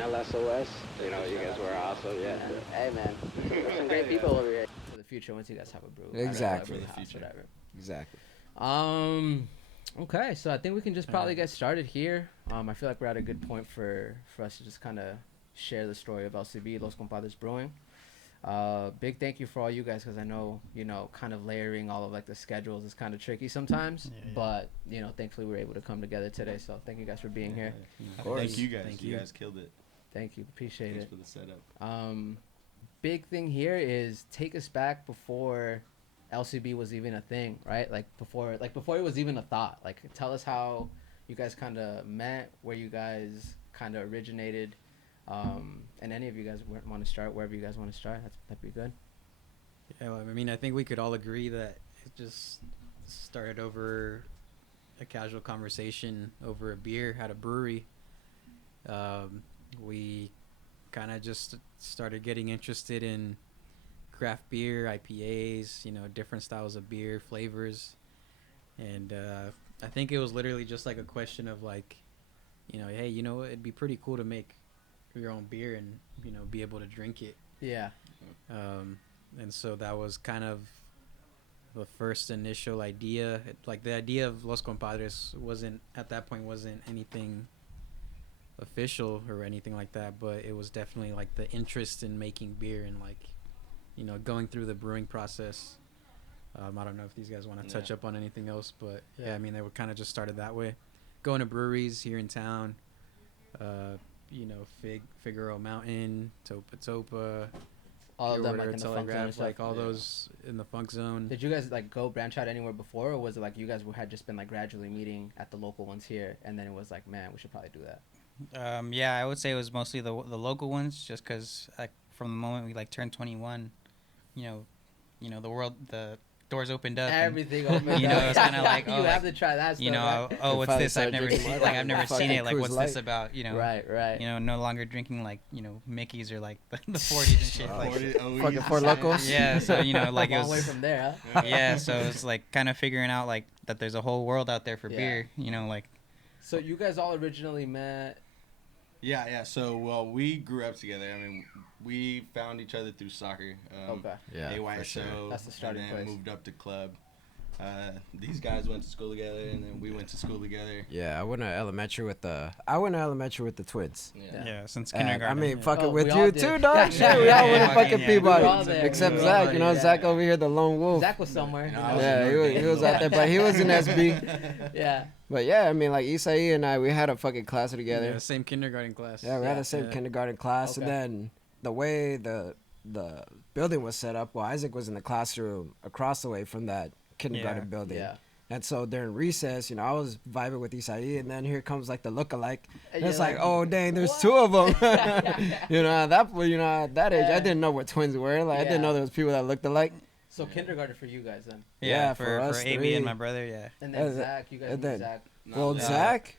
LSOS. You know, you guys were awesome. Yeah. Hey, man. There's some great people over here. For the future, once you guys have a brew. Exactly. For the future. Whatever. Exactly. Okay, so I think we can just probably get started here. I feel like we're at a good point for us to just kind of share the story of LCB, Los Compadres Brewing. Big thank you for all you guys, because I know, you know, kind of layering all of like the schedules is kind of tricky sometimes, but you know, thankfully we were able to come together today. So thank you guys for being here. Of course. Thank you guys. You guys killed it. Thank you. Appreciate Thanks it. for the setup. Big thing here is take us back before LCB was even a thing, right? Like before it was even a thought. Like tell us how you guys kind of met, where you guys kind of originated. And any of you guys want to start, wherever you guys want to start, that'd be good. Yeah, well, I mean, I think we could all agree that it just started over a casual conversation over a beer at a brewery. We kind of just started getting interested in craft beer, IPAs, you know, different styles of beer, flavors. And I think it was literally just like a question of like, you know, hey, you know, it'd be pretty cool to make your own beer and, you know, be able to drink it. Yeah. And so that was kind of the first initial idea. Like the idea of Los Compadres wasn't anything official or anything like that, but it was definitely like the interest in making beer and like, you know, going through the brewing process. I don't know if these guys want to touch up on anything else, but yeah, I mean, they were kind of just started that way. Going to breweries here in town, you know, Figueroa Mountain, Topa, all of them like in the funk zone, like all those in the funk zone. Did you guys like go branch out anywhere before, or was it like you guys had just been like gradually meeting at the local ones here, and then it was like, man, we should probably do that? Yeah, I would say it was mostly the local ones, just because like from the moment we like turned 21, you know the doors opened up. Everything opened. You know, it's kind of like, you have to try that stuff. You know, right? oh, what's this? I've never seen it. Like, what's this about? You know, right. You know, no longer drinking like, you know, Mickeys or like the 40s and shit. Like, fucking Four Locos. Yeah, so you know, like a it long was way from there. Huh? Yeah, so it's like kind of figuring out like that there's a whole world out there for beer. You know, like. So you guys all originally met. Yeah. So, well, we grew up together. I mean, we found each other through soccer. Okay. Yeah, AYSO. for sure. That's the starting and then place. moved up to club. These guys went to school together, and then we went to school together. Yeah, I went to elementary with the twins. Yeah, since And, kindergarten. I mean, fucking with we all you did. too, dog. Shit, we all went to fucking We were all Peabody. there. Except We were all Zach, there, you know, yeah. Zach over here, the lone wolf. Zach was somewhere. Yeah, he was out there, but he was in SB. Yeah. But yeah, I mean, like Isai and I, we had a fucking class Yeah, together. same kindergarten class. Yeah, we had the same kindergarten class, and then the way the building was set up, well, Isaac was in the classroom across the way from that kindergarten building. Yeah. And so during recess, you know, I was vibing with Isai, and then here comes like the lookalike. And it's you're like, like, oh dang, there's what? two of them. you know, at that age, Yeah. I didn't know what twins were. Like, I didn't know there was people that looked alike. So kindergarten for you guys then. Yeah, for for us AB three. and my brother. Yeah. And then Yeah, Zach, you guys and knew then- Zach. Well, Yeah. Zach,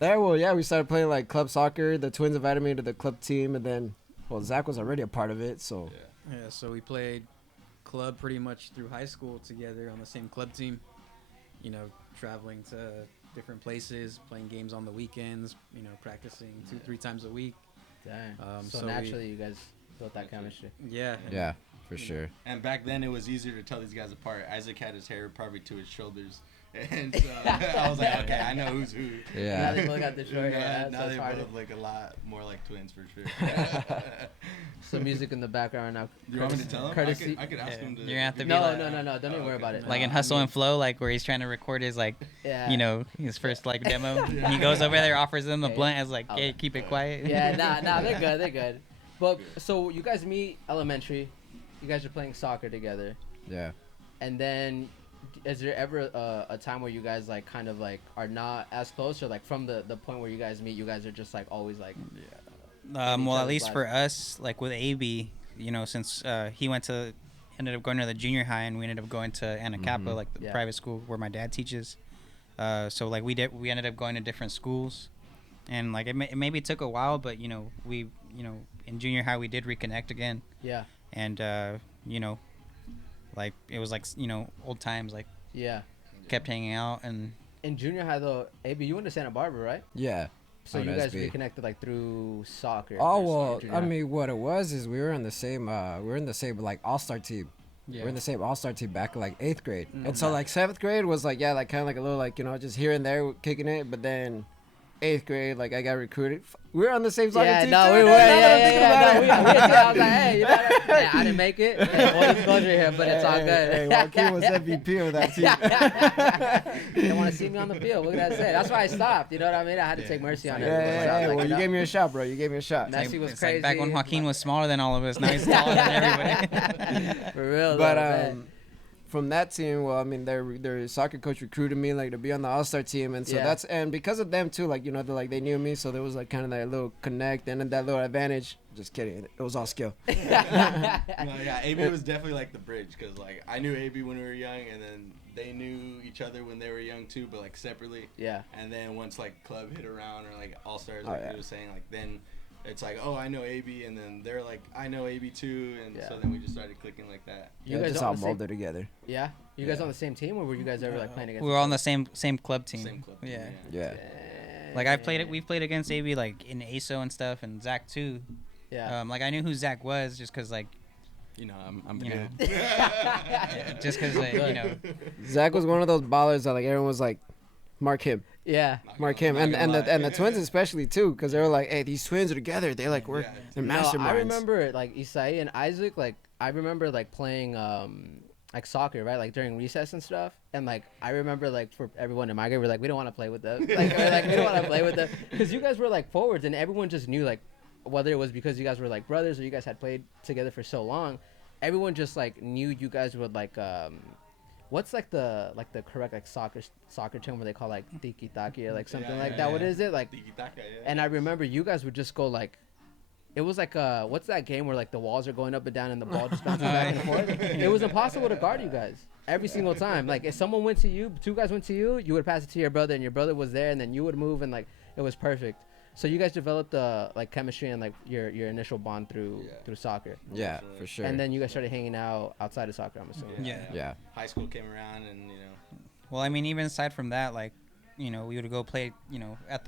Like, we started playing like club soccer. The twins invited me to the club team, and then, well, Zach was already a part of it, so. Yeah, so we played club pretty much through high school together on the same club team. You know, traveling to different places, playing games on the weekends, you know, practicing 2-3 times a week. Dang. So So naturally, you guys built that chemistry. Yeah. Yeah, for sure. And back then, it was easier to tell these guys apart. Isaac had his hair probably to his shoulders. And so I was like, okay, I know who's who. Now Yeah. they both got the short hair. Now so they it's harder. both look a lot more like twins for sure. Some music in the background now. Do you want me to tell him? Courtesy. I could ask him to. You're gonna have to be No, like, no. Don't even worry about it. like in No, Hustle I mean, and Flow, like where he's trying to record his like, Yeah. you know, his first like demo. And he goes over there, offers them the blunt, as like, Okay. hey, keep it quiet. Yeah, nah, they're good. But so you guys meet elementary. You guys are playing soccer together, Yeah. and then is there ever a time where you guys like kind of like are not as close, or like from the point where you guys meet, you guys are just like always like. Well, at other's least lives. for us, like with AB, you know, since he ended up going to the junior high, and we ended up going to Anacapa, like the private school where my dad teaches. So like we ended up going to different schools, and like it maybe took a while, but you know in junior high we did reconnect again. Yeah. And you know, like it was like old times, like Yeah. kept hanging out. And In junior high though, AB, you went to Santa Barbara, right? Yeah. So on you guys SB. reconnected like through soccer. Oh or well, junior I high? mean, what it was is we were in the same like all-star team. Yeah. We're in the same all-star team back in like 8th grade, Mm. and so like 7th grade was like like kind of like a little like just here and there kicking it, but then 8th grade like I got recruited. We were on the same soccer Yeah, team. no, too, we dude, were. now that I'm Yeah, thinking yeah, about yeah. it. No, we did. I was like, hey, hey, I didn't make it. Hey, full disclosure here, but it's all good. Hey, Joaquin was MVP of that team. They don't want to see me on the field. What can I say? That's why I stopped. You know what I mean? I had to take mercy on Yeah, everyone. yeah, So I was yeah. like, Well, you know, gave me a shot, bro. You gave me a shot. Messi was It's crazy. like back when Joaquin was smaller than all of us. Now he's taller than everybody. For real, But though, man. from that team, well, I mean, their soccer coach recruited me like to be on the all-star team, and so Yeah. and because of them too, like they knew me, so there was like kind of that little connect and then that little advantage. Just kidding, it was all skill. No, yeah, AB was definitely like the bridge because like I knew AB when we were young, and then they knew each other when they were young too, but like separately. Yeah. And then once like club hit around or like all stars, Oh, like yeah. he was saying, like then it's like, oh, I know AB, and then they're like, I know AB too, and Yeah. so then we just started clicking like that. You Yeah, guys just on all the same- molded together. Yeah. You guys Yeah. on the same team, or were you guys ever like playing against? We were on the same club team. Same club. team, Yeah. Yeah. Like I played it. We played against AB like in ASO and stuff, and Zach too. Yeah. Like I knew who Zach was just because like You know, I'm You know. good. just because Zach was one of those ballers that like everyone was like, mark him, Yeah. mark him, and the twins especially too, because they were like, hey, these twins are together. They like work. Yeah. They're No, masterminds. I remember like Isai and Isaac. Like I remember like playing like soccer, right? Like during recess and stuff. And like I remember like for everyone in my grade, we're like, we don't want to play with them. Like we don't want to play with them because you guys were like forwards, and everyone just knew like whether it was because you guys were like brothers or you guys had played together for so long. Everyone just like knew you guys would like what's like the correct like soccer term where they call like tiki taki or like something like that. What is it like? Tiki-taka, yeah. And I remember you guys would just go like, it was like what's that game where like the walls are going up and down and the ball just bounces back and forth? It was impossible to guard you guys every single time. Like if someone went to you, two guys went to you, you would pass it to your brother, and your brother was there, and then you would move, and like it was perfect. So you guys developed like chemistry and like your initial bond through soccer, Yeah, for sure. and then you guys started hanging out outside of soccer. I'm assuming. Yeah. High school came around, and you know. Well, I mean, even aside from that, like, we would go play, at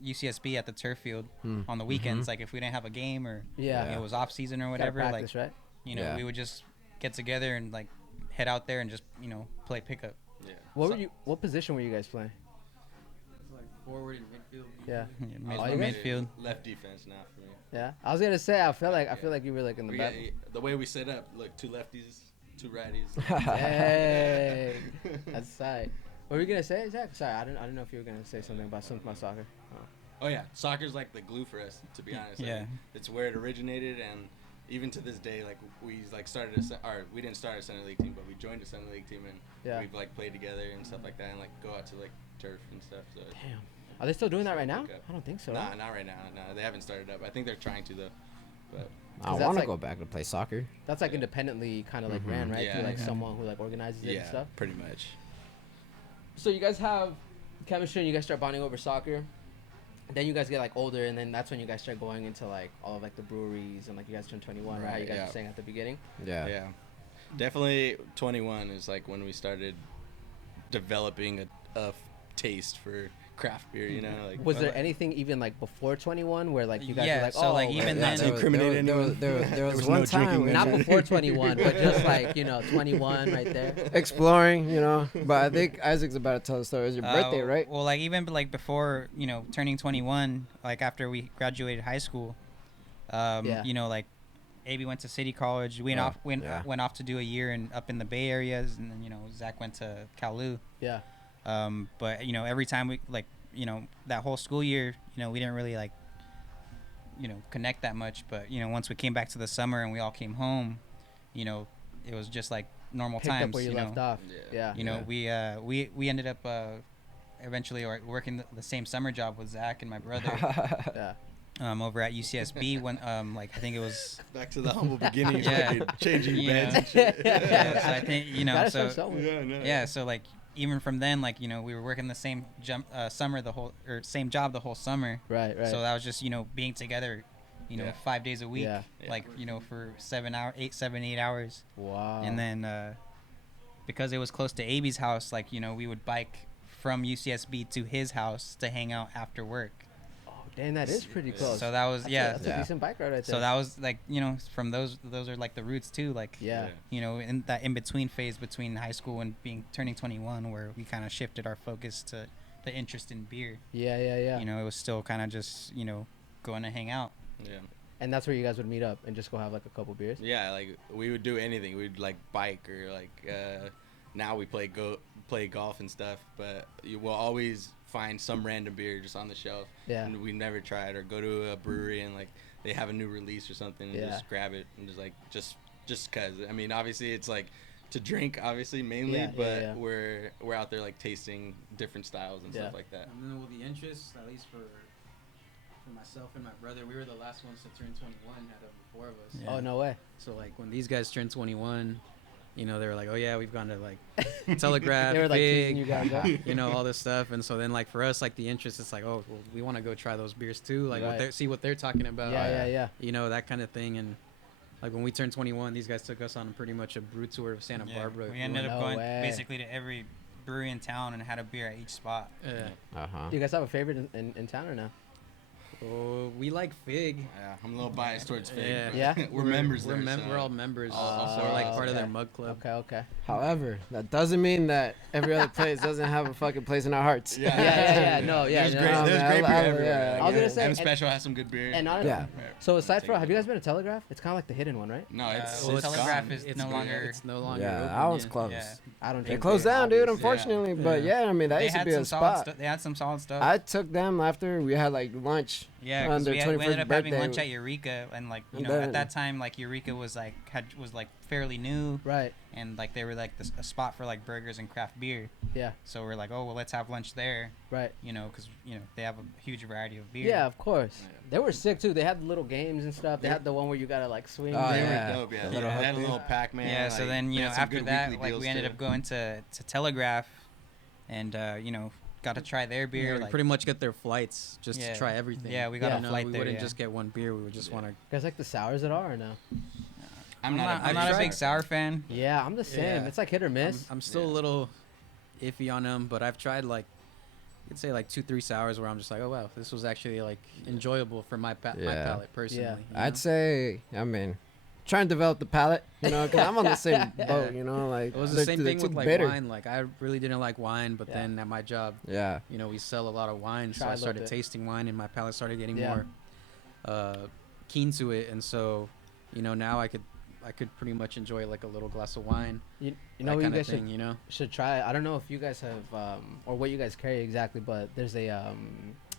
UCSB at the turf field on the weekends. Like, if we didn't have a game or it was off season or whatever, Practice, right? we would just get together and like head out there and just play pickup. Yeah. What position were you guys playing? Forward and midfield. Yeah. Yeah, you guys- midfield. Left defense now for me. Yeah. I was gonna say I feel like you were like in the We back. got, the way we set up, look, 2 lefties, 2 righties. Hey, that's tight. What were you gonna say, Zach? Sorry, I didn't know if you were gonna say something about soccer. Oh yeah, soccer's like the glue for us, to be honest. Like, Yeah. it's where it originated, and even to this day, like we like started we didn't start a center league team, but we joined a center league team, and we've like played together and stuff like that, and like go out to like turf and stuff. So Damn. Are they still doing that right now? Okay. I don't think so. nah, right? not right now. No, they haven't started up. I think they're trying to though. But I that's want to like- go back to play soccer. That's like independently kind of like ran, right? Yeah. Through like Yeah. someone who like organizes it and stuff. pretty much. So you guys have chemistry and you guys start bonding over soccer. Then you guys get like older, and then that's when you guys start going into like all of like the breweries and like you guys turn 21, right? How you guys were saying at the beginning. Yeah. Yeah, definitely 21 is like when we started developing a taste for craft beer, you know, like Was there anything even like before 21 where like you guys Yeah, were like, so, oh, like, even then- there was was one no time drinking when- not before 21, but just like 21 right there. exploring, but I think Isaac's about to tell the story. It was your birthday, right? Well, like even like before, turning 21, like after we graduated high school, like AB went to City College. We went off to do a year up in the Bay areas, and then Zach went to Kowloon. Yeah. But every time we that whole school year, we didn't really like connect that much. But once we came back to the summer and we all came home, it was just like normal Picked times. up where you left off. Yeah. We ended up eventually working the same summer job with Zach and my brother Yeah. over at UCSB when like I think it was back to the humble beginnings, Yeah. like changing You beds know. and shit. yeah, so I think Gotta so start somewhere. no. yeah, so like even from then, like we were working the same summer same job the whole summer. Right. So that was just being together, Yeah. 5 days a week, Yeah. like for 7 8 hours, Wow. and then because it was close to AB's house, like we would bike from UCSB to his house to hang out after work. Dang, that is pretty close. So that was That's a decent bike ride right there. So that was like, you know, from those are like the roots too, like you know, in that in between phase between high school and turning 21, where we kind of shifted our focus to the interest in beer. Yeah. You know, it was still kind of just, you know, going to hang out. Yeah. And that's where you guys would meet up and just go have like a couple beers. Yeah, like we would do anything. We'd like bike or like now we play golf and stuff, but you will always find some random beer just on the shelf. Yeah. And we never tried, or go to a brewery and like they have a new release or something and just grab it and just like just cuz. I mean, obviously it's like to drink obviously mainly, but we're out there like tasting different styles and stuff like that. And then with the interest, at least for myself and my brother, we were the last ones to turn 21 out of the 4 of us. Oh, no way. So like when these guys turned 21, you know, they were like, oh yeah, we've gone to like Telegraph, they were like Big, you guys up. you know, all this stuff. And so then like for us, like the interest, it's like, oh, well, we want to go try those beers too, like see what they're talking about. Yeah. You know, that kind of thing. And like when we turned 21, these guys took us on pretty much a brew tour of Santa Barbara. We ended up going basically to every brewery in town and had a beer at each spot. Do you guys have a favorite in town or no? Oh, we like Fig. Yeah, I'm a little biased towards Fig. Yeah. we're members We're, there. we're all members. Also, we're like part of their mug club. Okay. However, that doesn't mean that every other place doesn't have a fucking place in our hearts. Yeah. There's great beer everywhere. I was gonna say, M Special has some good beer. And so aside from, have you guys been to Telegraph? It's kind of like the hidden one, right? No, it's Telegraph gone. is no longer. It's no longer. Yeah, open, that one's closed. Yeah. I don't. It closed down, dude. Unfortunately, but I mean that used to be a spot. They had some solid stuff. I took them after we had like lunch. Yeah, on because their we 21st ended up having birthday. lunch at Eureka, and like you And know then- at that time like Eureka was like fairly new, Right. and like they were like a spot for like burgers and craft beer. Yeah. So we're like, oh well, let's have lunch there. Right. You know, because you know they have a huge variety of beer. Yeah, of course. They were sick too. They had the little games and stuff. They had the one where you gotta like swing. Oh, They yeah. were dope, yeah. The They had a little Pac-Man. Yeah. So then you know after that, like we ended up up going to Telegraph, and you know got to try their beer. Yeah, like, pretty much get their flights just to try everything. Yeah, we got a flight we there. wouldn't just get one beer. We would just want to. You guys like the sours at all or no? I'm not a big sour fan. Yeah, I'm the same. Yeah. It's like hit or miss. I'm still a little iffy on them, but I've tried like, I'd say like 2-3 sours where I'm just like, oh wow, this was actually like enjoyable for my palate personally. Yeah. you know? I'd say, I mean, trying to develop the palate, you know, because I'm on the same boat, you know, like It was the same thing too with like bitter. wine. Like I really didn't like wine, but then at my job, Yeah. you know, we sell a lot of wine, so Try a I little started bit. tasting wine, and my palate started getting Yeah. more keen to it, and so, you know, now I could pretty much enjoy like a little glass of wine. You that know what you kind of guys thing, you know. should try. I don't know if you guys have or what you guys carry exactly, but there's a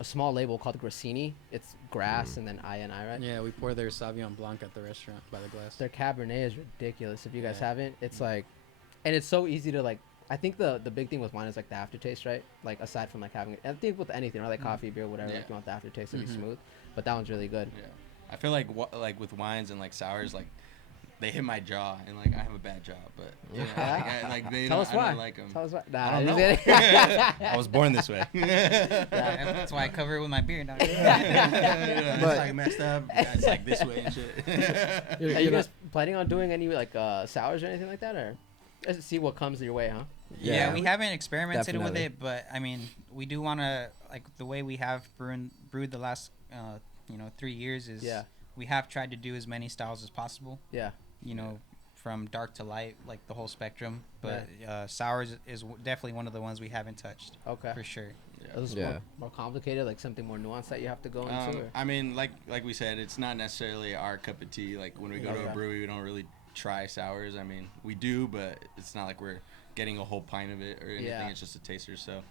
small label called Grassini. It's grass and then INI, right? Yeah, we pour their Sauvignon Blanc at the restaurant by the glass. Their Cabernet is ridiculous. If you guys haven't, it's like, and it's so easy to like. I think the big thing with wine is like the aftertaste, right? Like aside from like having it, I think with anything, or like coffee, beer, whatever, like you want the aftertaste to be smooth. But that one's really good. Yeah, I feel like like with wines and like sours, like they hit my jaw, and like I have a bad jaw, but you know, like they Tell don't, us why. I don't like them. Tell us why. Nah, I don't know. just kidding. I was born this way. That's why I cover it with my beard. It's like messed up. It's like this way and shit. Are you guys planning on doing any like sours or anything like that, or let's see what comes your way, huh? Yeah, we haven't experimented with Definitely. it, but I mean, we do want to like the way we have brewed the last 3 years is we have tried to do as many styles as possible. Yeah. You know, from dark to light, like the whole spectrum. But sours is definitely one of the ones we haven't touched. Okay. For sure. Is this more complicated, like something more nuanced that you have to go into? Or? I mean, like we said, it's not necessarily our cup of tea. Like when we go to a brewery, we don't really try sours. I mean, we do, but it's not like we're getting a whole pint of it or anything. It's just a taster. So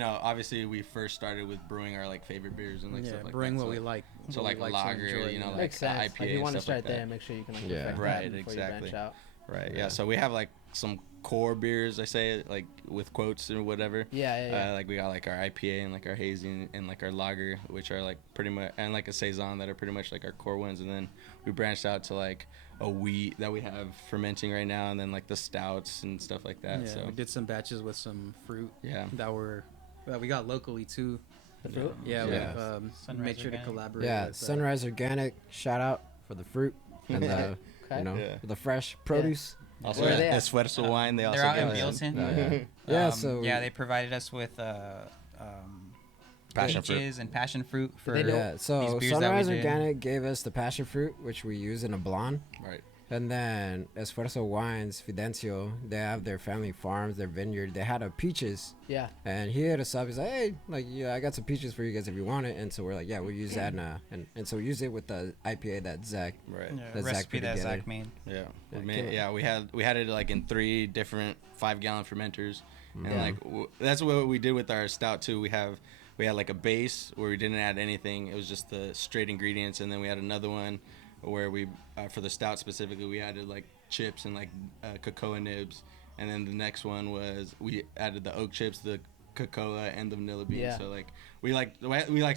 obviously we first started with brewing our like favorite beers and like stuff like brewing that. what we like. So like lager, you know, like makes sense. IPA Like you want to and stuff start like there that. and make sure you can like Yeah. perfect Right, that before exactly. you branch out. Right. Yeah. So we have like some core beers, I say it like with quotes or whatever. Yeah. Like we got like our IPA and like our hazy and like our lager, which are like pretty much, and like a saison that are pretty much like our core ones. And then we branched out to like a wheat that we have fermenting right now, and then like the stouts and stuff like that. Yeah, So we did some batches with some fruit. Yeah. that we got locally too. The fruit? Yeah, Yeah. we made sure to collaborate. Yeah, with, Sunrise Organic. Shout out for the fruit and the Okay. the fresh produce. Also, Where are they at? Espresso wine. They also They're out give in us. Bealton. Yeah, so yeah, they provided us with peaches and passion fruit for so these beers Sunrise that we did. Organic gave us the passion fruit, which we use in a blonde. Right. And then Esfuerzo Wines, Fidencio, they have their family farms, their vineyard. They had a peaches. Yeah. And he hit us up. He's like, hey, like, yeah, I got some peaches for you guys if you want it. And so we're like, yeah, we'll use that. And so we use it with the IPA that Zach. Right. Yeah, that recipe Zach that Zach made. Yeah. We had it like in 3 different 5-gallon fermenters. And like that's what we did with our stout too. We had like a base where we didn't add anything. It was just the straight ingredients. And then we had another one where we for the stout specifically we added like chips and like cocoa nibs, and then the next one was we added the oak chips, the cocoa, and the vanilla beans. So like we like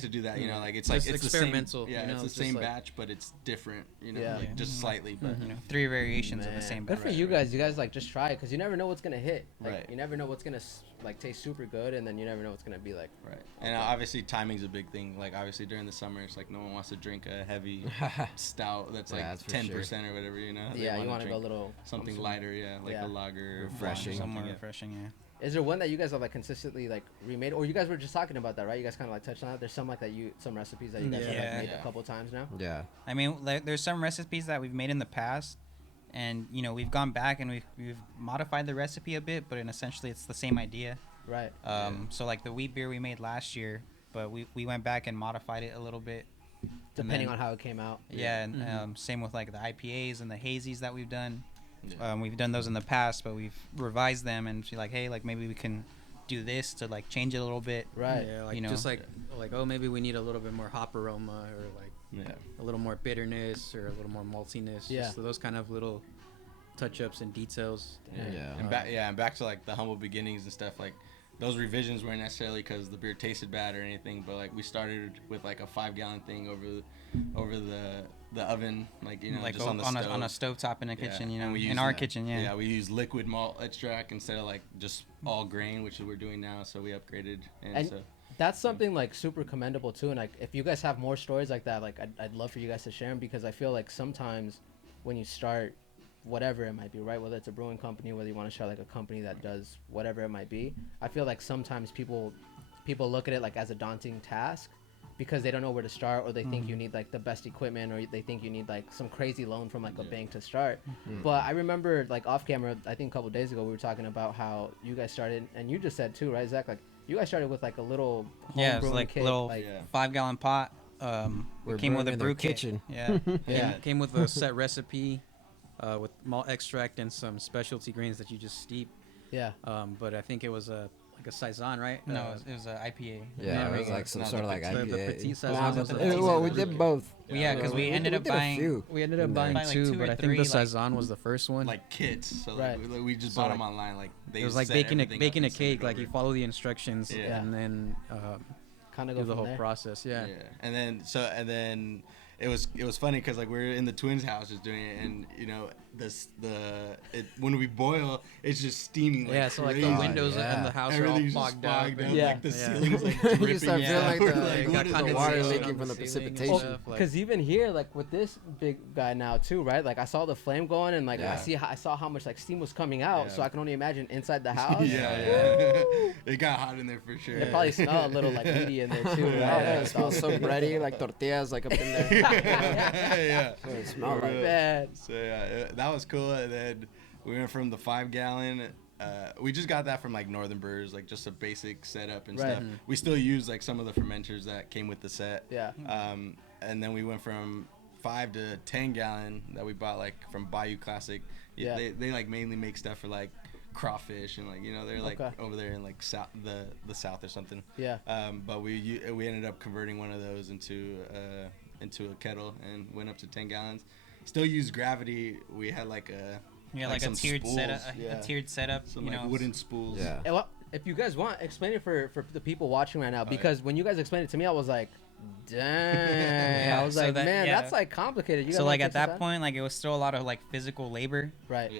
to do that, you know, like it's like it's experimental, the same, you know, it's the same like, batch but it's different, you know, like just slightly, but 3 variations of the same batch. Good for you guys. You guys like just try it because you never know what's gonna hit. Like, Right. You never know what's gonna like taste super good, and then you never know what's gonna be like. Right. And obviously timing's a big thing. Like obviously during the summer, it's like no one wants to drink a heavy stout that's like 10% or whatever, you know. Yeah, you want to go a little something lighter, like a lager, refreshing, somewhere refreshing. Yeah. Is there one that you guys have like consistently like remade, or you guys were just talking about that, right? You guys kind of like touched on it. There's some like that some recipes that you guys have like made a couple times now. Yeah. I mean, there's some recipes that we've made in the past, and you know we've gone back and we've modified the recipe a bit, but essentially it's the same idea. Right. So like the wheat beer we made last year, but we went back and modified it a little bit. Depending on how it came out. Yeah, and same with like the IPAs and the hazies that we've done. We've done those in the past, but we've revised them and be like, hey, like maybe we can do this to like change it a little bit. Right. Yeah, like you know, just like oh, maybe we need a little bit more hop aroma, or like a little more bitterness, or a little more maltiness. Yeah. So those kind of little touch-ups and details. And back to like the humble beginnings and stuff. Like those revisions weren't necessarily because the beer tasted bad or anything, but like we started with like a 5-gallon thing over the oven, like, you know, like just on the stove. On a stovetop in a kitchen, you know, and we in our kitchen. Yeah, we use liquid malt extract instead of like just all grain, which we're doing now. So we upgraded, and so that's something like super commendable too. And like if you guys have more stories like that, like I'd love for you guys to share them, because I feel like sometimes when you start whatever it might be, right, whether it's a brewing company, whether you want to start like a company that does whatever it might be, I feel like sometimes people look at it like as a daunting task because they don't know where to start, or they think you need like the best equipment, or they think you need like some crazy loan from like a bank to start. But I remember like off camera, I think a couple of days ago, we were talking about how you guys started, and you just said too, right, Zach, like you guys started with like a little it was like kit, little 5-gallon pot. We're came with a brewing in brew their kit. kitchen. Yeah. Came with a set recipe with malt extract and some specialty grains that you just steep. Yeah. But I think it was like a saison, right? No, it was an IPA. Yeah, it was like some sort of like the IPA. petite saison. Well, we did both. Yeah, because we ended up did a buying. few. We ended up buying like two, two but or I three, think the like- saison was the first one. like kits. So Right. like we just So bought like- them online. Like they it was like set baking everything up a and sent cake. it Like over. you follow the instructions, Yeah. and then Kind of do go the from whole there. process. Yeah. And then it was funny because like we were in the twins' house just doing it, and you know when we boil, it's just steaming. Like Yeah, so like the crazy. windows in the house are all Everything's just fogged out. fogged out. Yeah. Like the Yeah. ceiling's like You dripping. start feeling like We're the, like, got what is the this? water condensation leaking on from the the ceiling and precipitation. stuff, like- Because even here, like with this big guy now too, right? Like I saw the flame going, and like I saw how much like steam was coming out, so I can only imagine inside the house. Yeah. It got hot in there for sure. It probably smelled a little like meaty in there too, right? Yeah, it smells so bready, like tortillas, like up in there. Yeah. So it smelled For like real. Bad. So that was cool. And then we went from the 5-gallon. We just got that from like Northern Brewers, like just a basic setup and Right. stuff. We still use like some of the fermenters that came with the set. Yeah. And then we went from 5 to 10-gallon that we bought like from Bayou Classic. Yeah. They like mainly make stuff for like crawfish and like, you know, they're like Okay. over there in like the south or something. Yeah. But we ended up converting one of those into a kettle and went up to 10 gallons. Still use gravity. We had like like a some tiered spools. setup. Yeah. A tiered setup. Some you like know, wooden spools. Yeah. And well, if you guys want, explain it for the people watching right now, because when you guys explained it to me, I was like, dang. I was so like, that- man, yeah. that's like complicated. You guys So wanna like take at some that time? point, like it was still a lot of like physical labor. Right.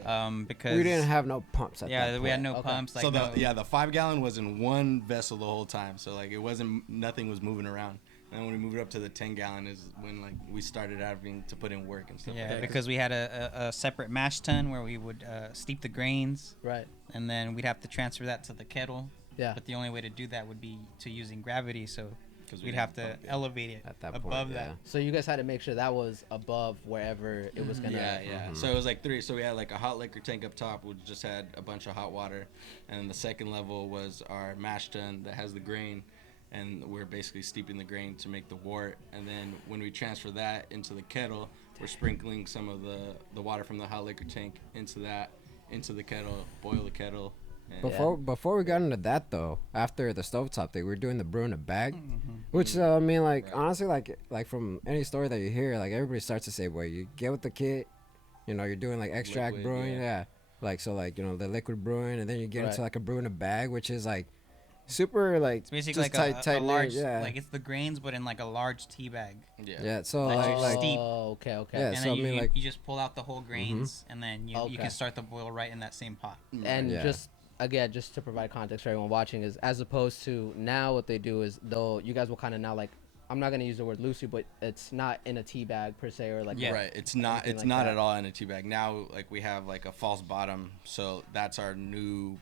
Because We didn't have no pumps at that point. we had no Okay. pumps. Like So no, the 5-gallon was in one vessel the whole time. So like nothing was moving around. And when we moved up to the 10-gallon is when like we started having to put in work and stuff. Yeah, like because we had a separate mash tun where we would steep the grains, Right. and then we'd have to transfer that to the kettle, Yeah. But the only way to do that would be to using gravity. So we'd have to elevate it at that above point, that. So you guys had to make sure that was above wherever it was gonna. Yeah. So it was like 3. So we had like a hot liquor tank up top, which just had a bunch of hot water, and then the second level was our mash tun that has the grain, and we're basically steeping the grain to make the wort. And then when we transfer that into the kettle, we're sprinkling some of the water from the hot liquor tank into the kettle, boil the kettle. Before we got into that though, after the stovetop thing, we were doing the brew in a bag, which I mean, like honestly, like from any story that you hear, like everybody starts to say, well, you get with the kit, you know, you're doing like extract Liquid, brewing, like so, like you know, the liquid brewing, and then you get into like a brew in a bag, which is like super like It's basically just like tight a large, like it's the grains, but in like a large tea bag. Yeah. So like steep. Oh, okay. Yeah, And so then I mean, like you just pull out the whole grains, and then you can start the boil right in that same pot. And just again, just to provide context for everyone watching, is as opposed to now what they do is you guys will kind of now like, I'm not gonna use the word loosely, but it's not in a tea bag per se or like Right. It's not like not that. at all in a tea bag. Now like we have like a false bottom, so that's our new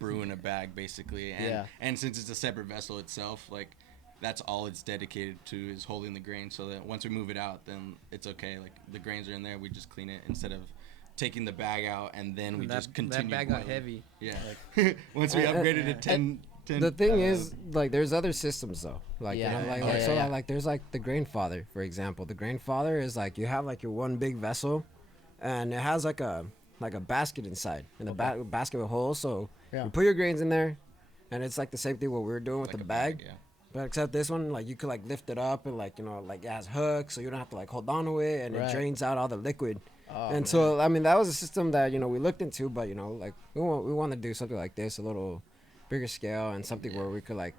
brew in a bag basically. And since it's a separate vessel itself, like that's all it's dedicated to is holding the grain, so that once we move it out, then it's okay. Like the grains are in there, we just clean it instead of taking the bag out and then we just continue. That bag got heavy. Yeah. Once we upgraded to 10. The thing is, like, there's other systems though. Like, Yeah. you know, like there's like the grain father, for example. The grain father is like you have like your one big vessel, and it has like a basket inside, and the basket with holes. So you put your grains in there, and it's like the same thing what we were doing with Like the a bag. bag, yeah. But except this one, like you could like lift it up and like, you know, like it has hooks, so you don't have to like hold on to it, and it drains out all the liquid. And so I mean that was a system that, you know, we looked into, but you know, like we want to do something like this, a little bigger scale, and something where we could like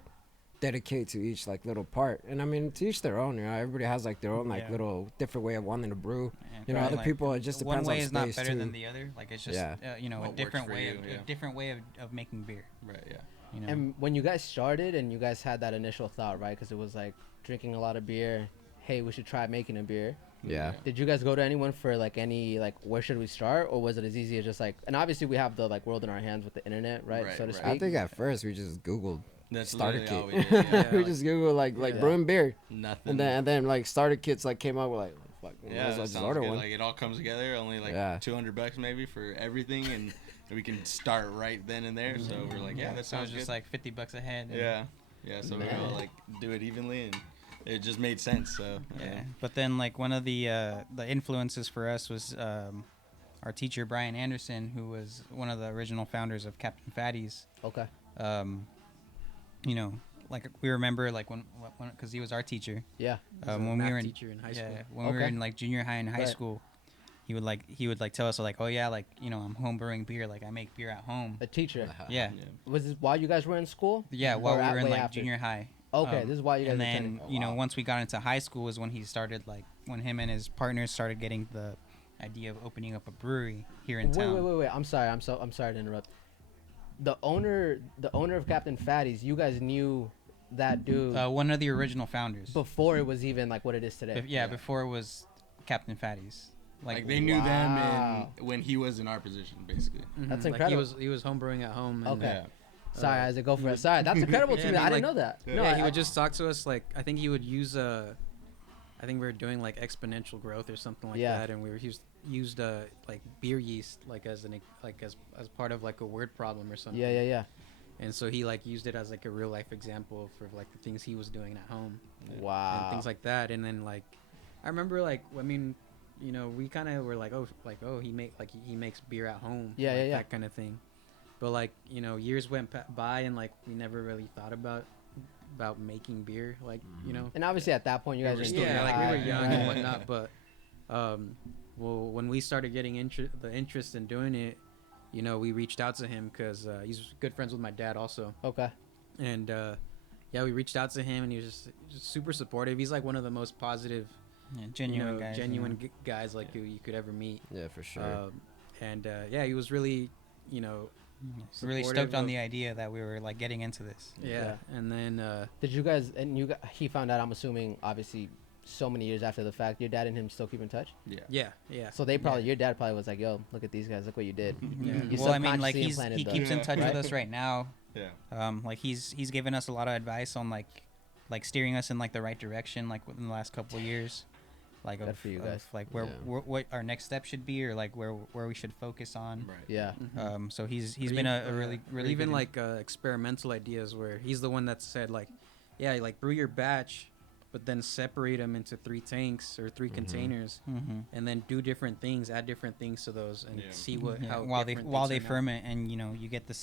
dedicate to each like little part. And I mean, to each their own, you know, everybody has like their own like little different way of wanting to brew. You know, other like, people, it just depends one way on is not space better too. than the other. Like it's just you know, What a different works for way you, a different way of making beer. Right, yeah. You know? And when you guys started and you guys had that initial thought, right? Because it was like drinking a lot of beer. Hey, we should try making a beer. Yeah. Did you guys go to anyone for like any like where should we start, or was it as easy as just like? And obviously we have the like world in our hands with the internet, right? So to speak. I think at first we just Googled That's starter literally kit. all we did, We just Googled like brewing beer, Nothing. and then like starter kits like came out. We're like, fuck, might Yeah, as well that just sounds order good. one. Like it all comes together, only like $200 maybe for everything, and we can start right then and there. So we're like, that so it sounds was just good. like $50 a head. Yeah. So we all like do it evenly, and it just made sense. So But then like one of the influences for us was our teacher Brian Anderson, who was one of the original founders of Captain Fatty's. Okay. You know, like we remember like when because he was our teacher. Yeah. When we were in teacher in high school. when we were in like junior high and high school, he would tell us like, oh yeah, like, you know, I'm home brewing beer, like I make beer at home. A teacher. Yeah. Was this while you guys were in school? Yeah, while Or we were in way like after? junior high. Okay, this is why you guys. And were then turning- you know, once we got into high school is when he started like when him and his partners started getting the idea of opening up a brewery here in town. Wait. I'm sorry to interrupt. The owner of Captain Fatty's, you guys knew that dude One of the original founders. before it was even like what it is today. Before it was Captain Fatty's. like they knew them when he was in our position, basically. That's Like incredible. he was homebrewing at home. And, Okay. Sorry, Isaac, go for it. Sorry, that's incredible to Yeah, me. I mean, I didn't like- know that. Yeah, he would just talk to us like I think he would use I think we were doing like exponential growth or something like that, and we were used like beer yeast like as part of like a word problem or something. Yeah. And so he like used it as like a real life example for like the things he was doing at home. Wow. And things like that. And then like I remember like I mean, you know, we kind of were like he makes beer at home. Yeah. That kind of thing. But like, you know, years went by and like we never really thought about making beer, like, you know. And obviously at that point you guys were still Yeah, like we were young right? and whatnot, but well, when we started getting the interest in doing it, you know, we reached out to him because he's good friends with my dad also. Okay. And we reached out to him, and he was just super supportive. He's like one of the most positive, genuine guys, guys like who you could ever meet. Yeah, for sure. He was really, you know, really stoked on the idea that we were like getting into this. Yeah. And then did you guys he found out, I'm assuming, obviously so many years after the fact, your dad and him still keep in touch? Yeah. So they probably your dad probably was like, yo, look at these guys, look what you did. Yeah. You Well, I mean, like subconsciously he implanted keeps in touch right? with us right now. Like he's given us a lot of advice on like steering us in like the right direction, like within the last couple of years. Like Good for you guys. Like what our next step should be, or like where we should focus on. Right. Yeah. So he's been a really even good like experimental ideas where he's the one that said like, yeah, like brew your batch, but then separate them into 3 tanks or 3 containers, and then do different things, add different things to those, and see what how while they ferment, and you get the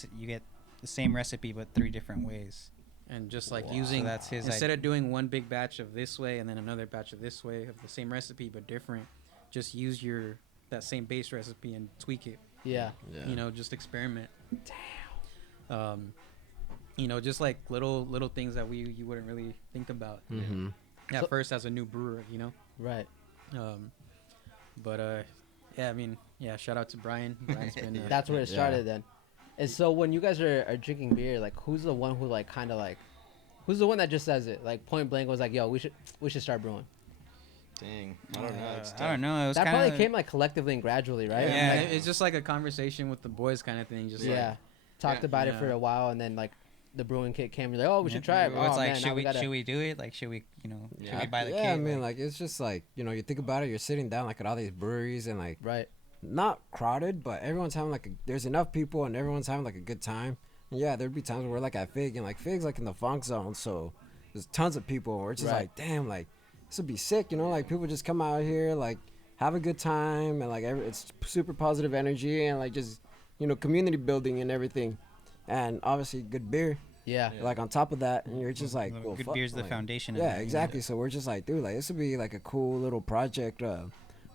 same recipe but 3 different ways. And just like using, so that's his instead of doing one big batch of this way and then another batch of this way of the same recipe but different, just use that same base recipe and tweak it. Yeah. You know, just experiment. Damn. You know, just like little things that you wouldn't really think about at first as a new brewer, you know. Right. But yeah, I mean, yeah, shout out to Brian. Brian's been that's where it started then. And so when you guys are drinking beer, like who's the one who like kind of like, who's the one that just says it like point blank was like, yo, we should start brewing. Dang, I don't know. I don't know. It was that probably came like collectively and gradually, right? Yeah, like, it's just like a conversation with the boys kind of thing. Just talked about it for a while, and then like the brewing kit came. You're like, oh, we should try it. It's like, man, should we do it? Like, should we buy the kit? Yeah, I mean, like it's just like, you know, you think about it, you're sitting down like at all these breweries and like not crowded, but everyone's having like there's enough people and everyone's having like a good time. And yeah, there'd be times where we're like at Fig, and like Fig's like in the funk zone, so there's tons of people. We're just like, damn, like this would be sick, you know, like people just come out here, like have a good time, and like it's super positive energy, and like just, you know, community building and everything, and obviously good beer. Yeah. Like on top of that, and you're just like, well, good beer's the foundation. Yeah, exactly. So we're just like, dude, like this would be like a cool little project to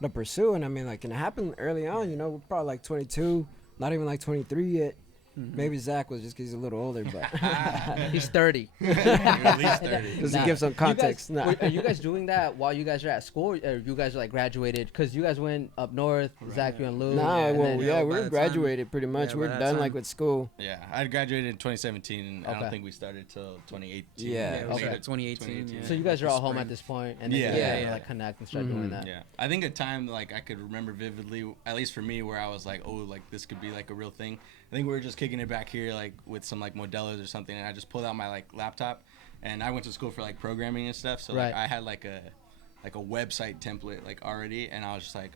pursue. And I mean, like, and it happened early on, you know, we're probably like 22, not even like 23 yet. Maybe Zach was just because he's a little older, but he's 30. At least 30. Just to give some context. Are you guys doing that while you guys are at school, or you guys are like graduated? Because you guys went up north, Zach, you and Lou. We're graduated pretty much. We're done like with school. Yeah, I graduated in 2017, and I don't think we started till 2018. Yeah, 2018. Yeah. So you guys are all home at this point, and then like connect and start doing that. Yeah, I think a time like I could remember vividly, at least for me, where I was like, oh, like this could be like a real thing. I think we were just kicking it back here, like with some like Modelos or something, and I just pulled out my like laptop, and I went to school for like programming and stuff. So like I had like a website template like already, and I was just like,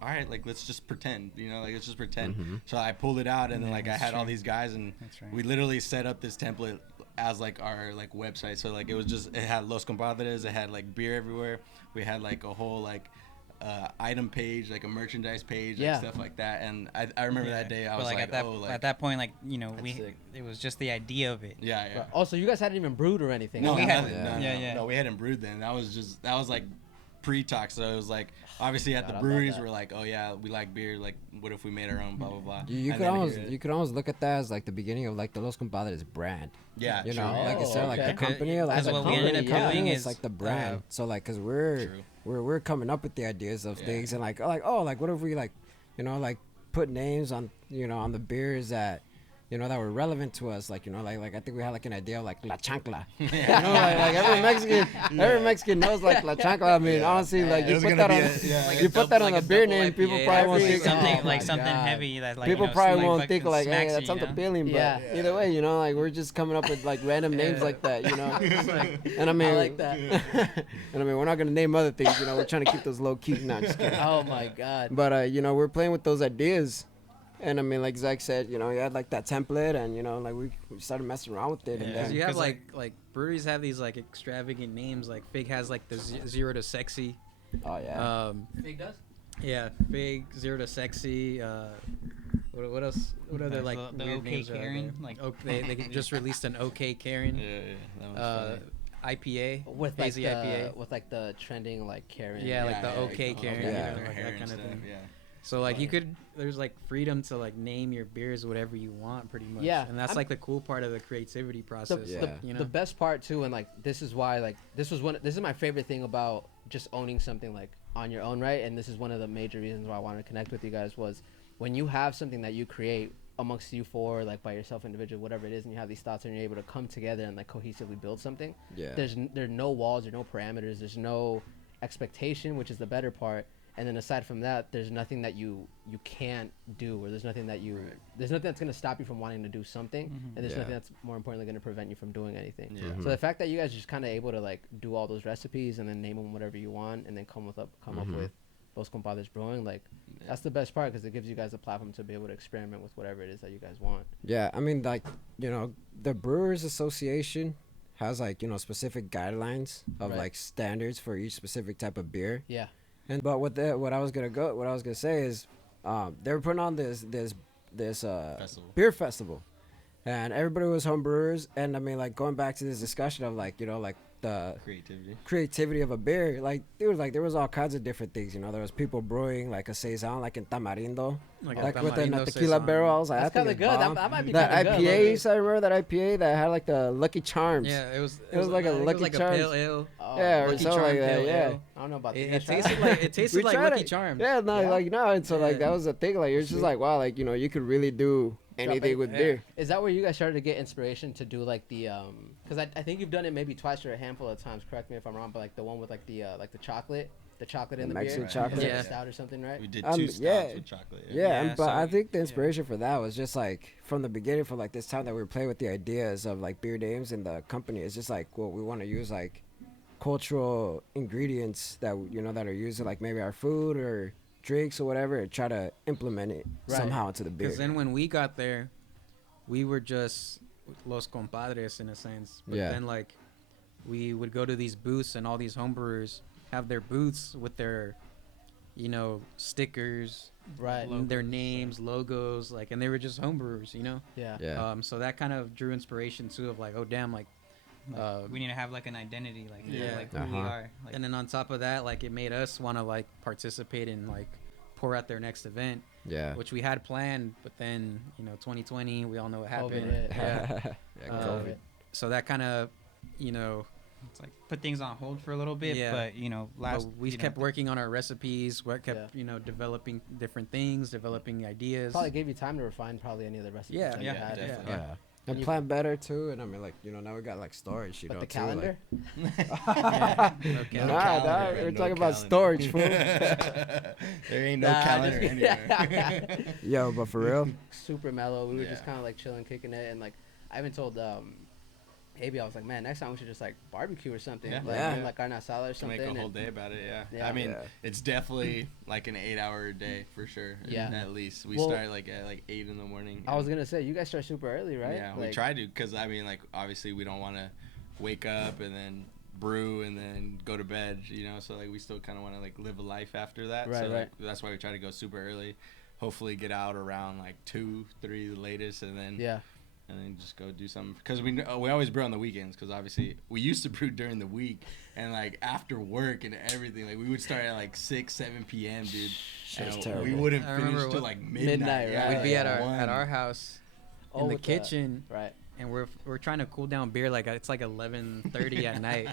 all right, like let's just pretend, you know, like let's just pretend. So I pulled it out, and then like I had all these guys, and we literally set up this template as like our like website. So like it had Los Compadres, it had like beer everywhere. We had like a whole like item page, like a merchandise page, like stuff like that. And I remember that day I was like at that point, like, you know, it was just the idea of it. Yeah. Also, you guys hadn't even brewed or anything. No, we hadn't brewed then. That was like pre-talk. So it was like obviously at the breweries we're like, oh yeah, we like beer, like what if we made our own, blah blah blah. You could almost look at that as like the beginning of like the Los Compadres brand. Yeah, you know, like instead of like the company, like that's what we ended up doing is like the brand. So like, cause we're coming up with the ideas of things, and like what if we like, you know, like put names on, you know, on the beers that, you know, that were relevant to us, like, you know, like I think we had like an idea of like La Chancla. You know, like every Mexican knows like La Chancla. I mean, honestly, like you put that on a beer name, people probably won't think something heavy that like, people probably won't think like, hey, that you sounds appealing. But either way, you know, like we're just coming up with like random names like that, you know. And I mean, I like that. And I mean, we're not gonna name other things, you know. We're trying to keep those low key. Not just kidding. Oh my God. But you know, we're playing with those ideas. And I mean, like Zach said, you know, he had like that template, and you know, like we started messing around with it. And then you have like breweries have these like extravagant names. Like Fig has like the Zero to Sexy. Oh yeah. Fig does. Yeah, Fig, Zero to Sexy. What else? What other like the weird OK names Karen? Like they just released an OK Karen. That was funny. IPA with hazy like IPA with like the trending like Karen. Yeah, like the OK Karen. Like that kind of thing. Yeah. So like there's like freedom to like name your beers whatever you want pretty much. Yeah. And that's like the cool part of the creativity process. You know? The best part too, and like this is why like this is my favorite thing about just owning something like on your own, right? And this is one of the major reasons why I wanted to connect with you guys was when you have something that you create amongst you four, like by yourself, individual, whatever it is, and you have these thoughts and you're able to come together and like cohesively build something. Yeah. There are no walls, there's no parameters, there's no expectation, which is the better part. And then aside from that, there's nothing that you can't do, or there's nothing that's gonna stop you from wanting to do something, and there's nothing that's more importantly gonna prevent you from doing anything. So the fact that you guys are just kind of able to like do all those recipes and then name them whatever you want, and then come up with Los Compadres Brewing, like that's the best part, because it gives you guys a platform to be able to experiment with whatever it is that you guys want. Yeah, I mean, like, you know, the Brewers Association has like, you know, specific guidelines of like standards for each specific type of beer. Yeah. And but what I was gonna say is, they were putting on this beer festival, and everybody was home brewers. And I mean, like, going back to this discussion of like, you know, like the creativity of a beer, like, dude, like there was all kinds of different things. You know, there was people brewing like a saison, like in tamarindo, like with the tequila barrel. I was like, that's kind of good. That might be that kind of good. IPAs, I remember that IPA that had like the Lucky Charms. Yeah, it was like a Lucky Charms. a pale ale. Yeah, or Lucky something like Charm that. pale Yeah. ale. I don't know about It that. tasted like Lucky Charms. Yeah, like no, and so like that was the thing. Like you're just like, wow, like, you know, you could really do anything with beer. Is that where you guys started to get inspiration to do like the because I think you've done it maybe twice or a handful of times, correct me if I'm wrong, but like the one with like the chocolate in the Mexican beer, chocolate, like a stout or something, right? We did two stouts with chocolate. But I think the inspiration for that was just like from the beginning, for like this time that we were playing with the ideas of like beer names in the company. It's just like, well, we want to use like cultural ingredients that, you know, that are used in like maybe our food or drinks or whatever, and try to implement it somehow into the beer. Because then when we got there, we were just Los Compadres in a sense. But then like we would go to these booths, and all these homebrewers have their booths with their, you know, stickers, their names, logos, like, and they were just homebrewers, you know. So that kind of drew inspiration too, of like, oh damn, like we need to have like an identity, like like who we are. Like, and then on top of that, like, it made us want to like participate in like pour out their next event, which we had planned, but then, you know, 2020, we all know what happened. COVID. So that kind of, you know, it's like put things on hold for a little bit, but you know, we kept working on our recipes. We kept you know, developing different things, developing ideas. Probably gave you time to refine probably any of the recipes. And plan better too, and I mean, like, you know, now we got like storage, you know, the too, calendar. We're talking about storage, fool. There ain't no calendar anywhere. Yo, but for real, super mellow. We were just kind of like chilling, kicking it, and like I even told AB, I was like, man, next time we should just like barbecue or something, like carne asada or something. Make a whole day about it. I mean, it's definitely like an 8-hour day for sure. At least we start like at like 8 in the morning. I was gonna say, you guys start super early, right? Yeah, like, we try to, because I mean, like, obviously we don't want to wake up and then brew and then go to bed, you know. So like we still kind of want to like live a life after that. Like, that's why we try to go super early. Hopefully get out around like 2-3 the latest, and then and then just go do something, because we always brew on the weekends, because obviously we used to brew during the week, and like after work and everything, like we would start at like 6-7 p.m. dude. And we wouldn't finish till like midnight. We'd be at our house in the kitchen, and we're trying to cool down beer, like it's like 11:30 at night.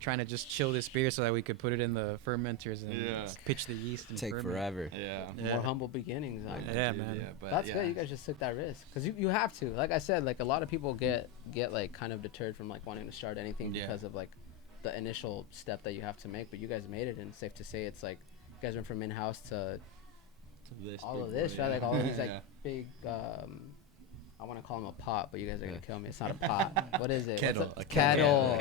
Trying to just chill this beer so that we could put it in the fermenters and pitch the yeast and take ferment. forever. More humble beginnings. Man. But that's good. You guys just took that risk, because you have to. Like I said, like a lot of people get like kind of deterred from like wanting to start anything because of like the initial step that you have to make. But you guys made it, and it's safe to say it's like you guys went from in-house to all of this, right? Like all of these like big. I want to call them a pot, but you guys are gonna kill me. It's not a pot. What is it? Kettle. A kettle.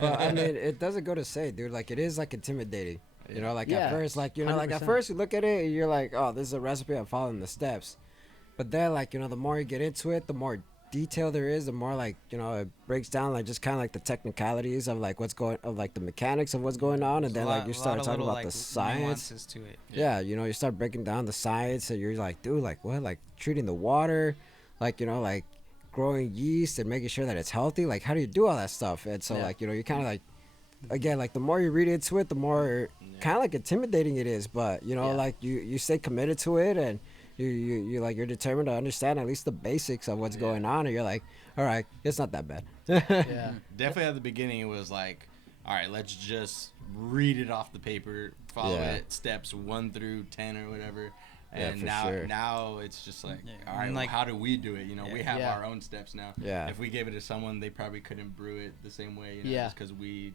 But I mean, it doesn't go to say, dude. Like, it is like intimidating. You know, like at first, like, you know, 100%. Like at first you look at it and you're like, oh, this is a recipe. I'm following the steps. But then, like, you know, the more you get into it, the more detail there is, the more, like, you know, it breaks down like just kind of like the technicalities of like the mechanics of what's going on, and then like you start talking about the science to it. Yeah, you know, you start breaking down the science, and you're like, dude, like what, like treating the water. Like, you know, like growing yeast and making sure that it's healthy. Like, how do you do all that stuff? And so, like, you know, you kind of like, again, like the more you read into it, the more kind of like intimidating it is. But, you know, like you stay committed to it, and you like, you're determined to understand at least the basics of what's going on. And you're like, all right, it's not that bad. Definitely at the beginning, it was like, all right, let's just read it off the paper, follow it, steps 1 through 10 or whatever. And now it's just like, all right, like, how do we do it? You know, we have our own steps now. If we gave it to someone, they probably couldn't brew it the same way, you know, just because we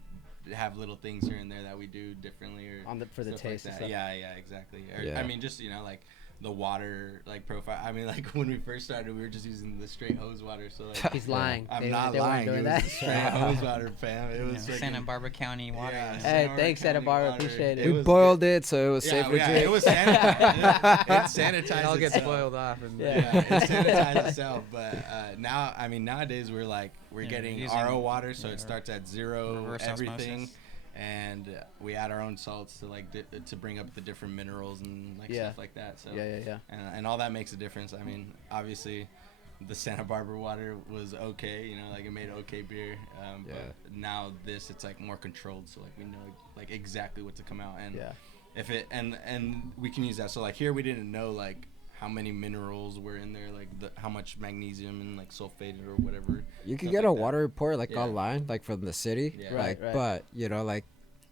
have little things here and there that we do differently or for the taste like and stuff. Yeah, exactly. I mean, just like the water profile. I mean, like when we first started, we were just using the straight hose water. So like he's lying. I'm not lying. It was straight hose water, fam. It was Santa Barbara County water. Yeah, hey, thanks Santa Barbara. Appreciate it. We boiled it, so it was safe to drink. It was sanitized. It all gets boiled off. And it sanitized itself. But nowadays we're getting RO water, so it starts at zero everything. Osmosis. And we add our own salts to to bring up the different minerals and stuff like that. So and all that makes a difference. I mean, obviously, the Santa Barbara water was okay. It made okay beer. But now it's like more controlled. So we know exactly what to come out and if it and we can use that. So here we didn't know how many minerals were in there, how much magnesium and sulfated or whatever. You could get a water report online, from the city, but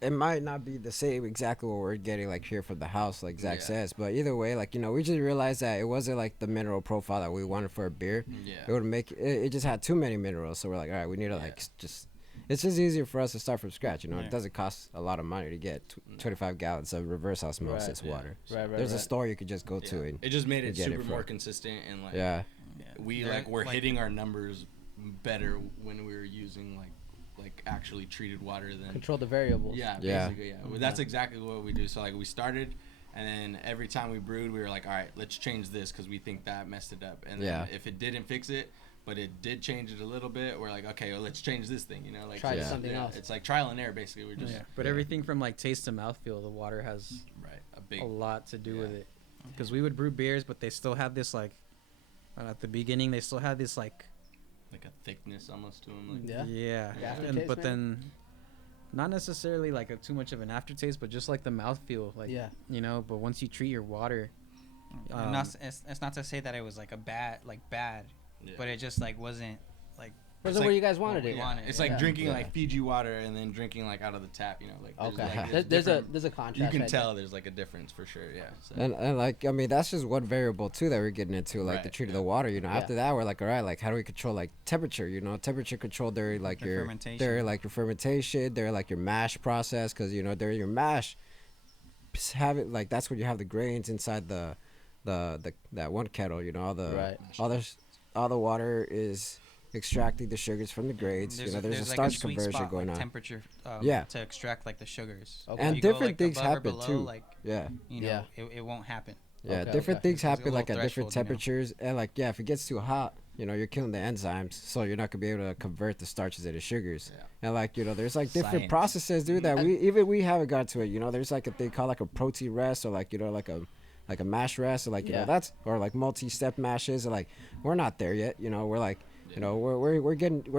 it might not be the same exactly what we're getting here from the house, like Zach says. But either way, we just realized that it wasn't the mineral profile that we wanted for a beer. It would make it just had too many minerals, so we're like, all right, we need to just. It's just easier for us to start from scratch, It doesn't cost a lot of money to get 25 gallons of reverse osmosis water. There's a store you could just go to, and it just made it super more consistent and we're hitting our numbers better when we were using actually treated water than control the variables. Basically, that's exactly what we do. So we started, and then every time we brewed, we were like, all right, let's change this because we think that messed it up, and then if it didn't fix it. But it did change it a little bit. We're like, okay, well, let's change this thing, try something else. It's like trial and error, basically. We're just. But everything from taste to mouthfeel, the water has a lot to do with it. Because we would brew beers, but they still had this at the beginning, they still had this like a thickness almost to them. But then, not necessarily too much of an aftertaste, but just the mouthfeel, But once you treat your water, it's not to say that it was a bad. But it just wasn't wasn't where you guys wanted it. It's drinking Fiji water and then drinking out of the tap. There's a contrast. You can tell there's a difference for sure. Yeah. So. And that's just one variable too that we're getting into, the treat of the water. After that we're all right, how do we control temperature? Temperature control during your fermentation, during your mash process, because during your mash, have it that's when you have the grains inside that one kettle. All the water is extracting the sugars from the grains. There's a starch conversion going on. Temperature, to extract the sugars. And different things happen too. It won't happen. Different things happen at different temperatures, and if it gets too hot, you're killing the enzymes, so you're not gonna be able to convert the starches into sugars. And there's different processes, dude, that we haven't got to it. There's a thing called a protein rest, or a mash rest, or that's or multi-step mashes, or we're not there yet. We're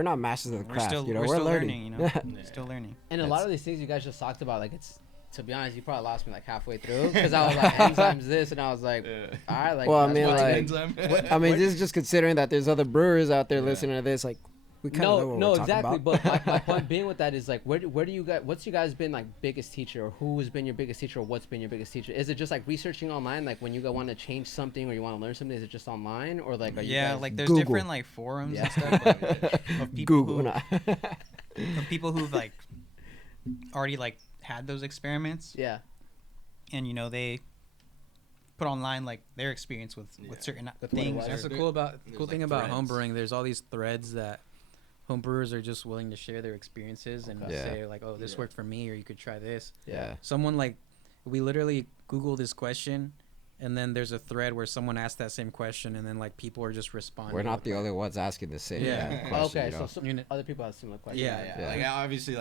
not masters of the craft. We're still learning. Still learning. And a lot of these things you guys just talked about, it's, to be honest, you probably lost me halfway through, because I was enzymes this, and I was like, all right, well, I mean, this is just considering that there's other brewers out there listening to this, we kind of know what we're talking about. But my point being with that is where do you guys, what's you guys been biggest teacher, or who has been your biggest teacher, or what's been your biggest teacher? Is it just researching online, when you want to change something or you want to learn something? Is it just online, or are you guys there's Google. different forums and stuff of people Google of people who've already had those experiments, and they put online their experience with certain things. That's the cool thing about homebrewing. There's all these threads that homebrewers are just willing to share their experiences and say oh, this worked for me, or you could try this. Someone we literally Google this question, and then there's a thread where someone asked that same question, and then people are just responding. We're not the only ones asking the same question. Okay, so other people have similar questions. Obviously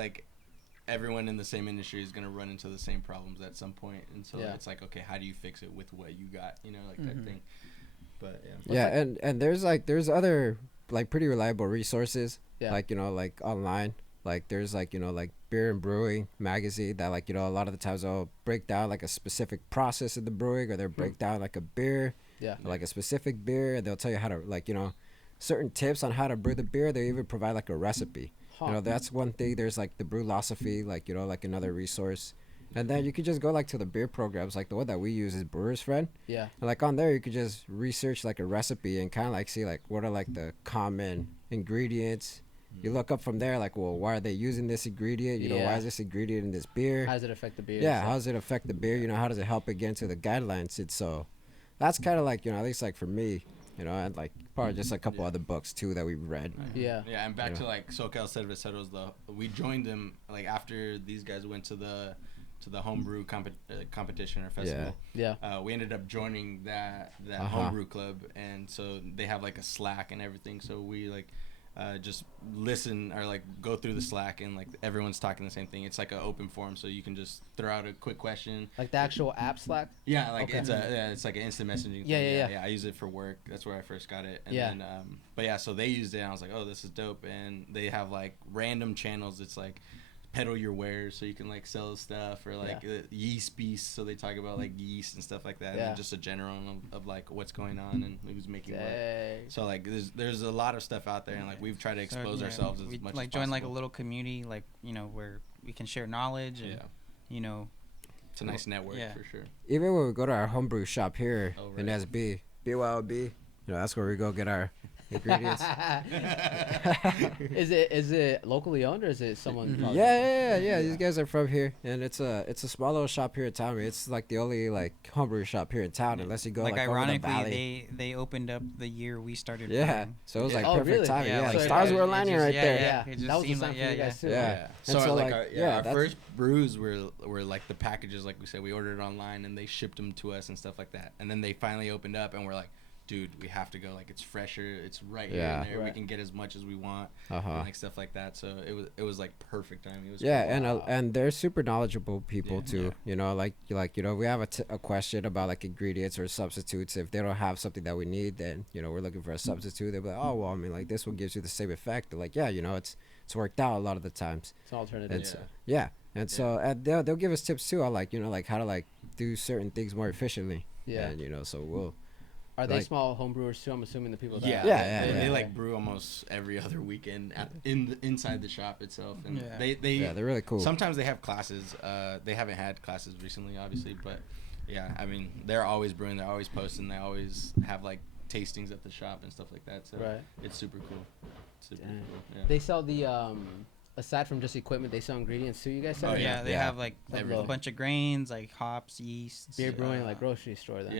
everyone in the same industry is going to run into the same problems at some point, and so it's okay, how do you fix it with what you got, type thing. But and there's other pretty reliable resources, online, there's Beer and Brewing magazine that a lot of the times they'll break down a specific process of the brewing, or they'll break down a beer, a specific beer, and they'll tell you how to certain tips on how to brew the beer. They even provide a recipe. That's one thing. There's the Brewlosophy, another resource. And then you could just go to the beer programs, the one that we use is Brewer's Friend. And on there you could just research a recipe and kind of see what are the common ingredients you look up from there, like, well, why are they using this ingredient? You know, why is this ingredient in this beer? How does it affect the beer? Yeah, how does it affect the beer? You know, how does it help it get into the guidelines? And so that's kind of like, you know, at least like for me, you know, and like probably just a couple other books too that we've read. Yeah, and back to like SoCal Cerveceros, we joined them like after these guys went to the homebrew competition or festival. We ended up joining that homebrew club, and so they have like a Slack and everything. So we like just listen or like go through the Slack, and like everyone's talking the same thing. It's like an open forum, so you can just throw out a quick question. Like the actual app Slack. Yeah, like it's like an instant messaging. Yeah. I use it for work. That's where I first got it. And then, but yeah, so they used it, and I was like, oh, this is dope. And they have like random channels. It's like peddle your wares, so you can like sell stuff, or like yeast beasts, so they talk about like yeast and stuff like that, and then just a general of like what's going on and who's making what. So like there's a lot of stuff out there, and like we've tried to expose ourselves as much as possible. Like join like a little community, like, you know, where we can share knowledge, and you know, it's a nice network for sure. Even when we go to our homebrew shop here in SB, BYOB, you know, that's where we go get our ingredients. Is it locally owned, or is it someone? Yeah. These guys are from here, and it's a small little shop here in town. It's like the only like homebrew shop here in town, unless you go like ironically, over the valley. they opened up the year we started. So it was like perfect timing. Yeah, like stars were aligning right there. It just that was seemed the like for you guys too. So like our first brews were like the packages, like we said, we ordered it online, and they shipped them to us and stuff like that. And then they finally opened up, and we're like, dude, we have to go. Like, it's fresher. It's right here and there. We can get as much as we want, and like stuff like that. So it was like perfect timing. It was and they're super knowledgeable people too. You know, like you know, we have a question about like ingredients or substitutes. If they don't have something that we need, then you know we're looking for a substitute. They'll be like, oh well, I mean, like this one gives you the same effect. They're like, yeah, you know, it's worked out a lot of the times. It's an alternative. So they'll give us tips too on like, you know, like how to like do certain things more efficiently. And you know, so we'll. Are they small home brewers too? I'm assuming the people. They like brew almost every other weekend inside the shop itself, and they're really cool. Sometimes they have classes. They haven't had classes recently, obviously, but I mean, they're always brewing. They're always posting. They always have like tastings at the shop and stuff like that. So it's super cool. They sell the aside from just equipment, they sell ingredients too. You guys sell? They have like a bunch of grains, like hops, yeast. Beer brewing, like grocery store. Then.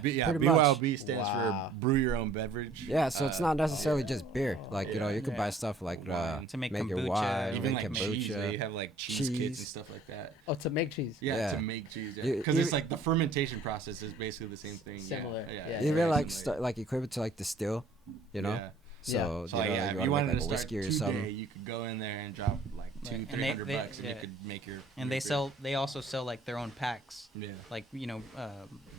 BYOB stands for brew your own beverage. So it's not necessarily just beer. Like you know, you could buy stuff like to make your kombucha, wine, even make like kombucha. cheese. They have like cheese kits and stuff like that. Oh, to make cheese. To make cheese. Because it's like the fermentation process is basically the same thing. Similar. Even like like equipment to like distill, you know. So you know, if you wanted to start whiskey or today, something, you could go in there and drop like $200-$300 bucks, and you could make your. And they also sell like their own packs. Like, you know,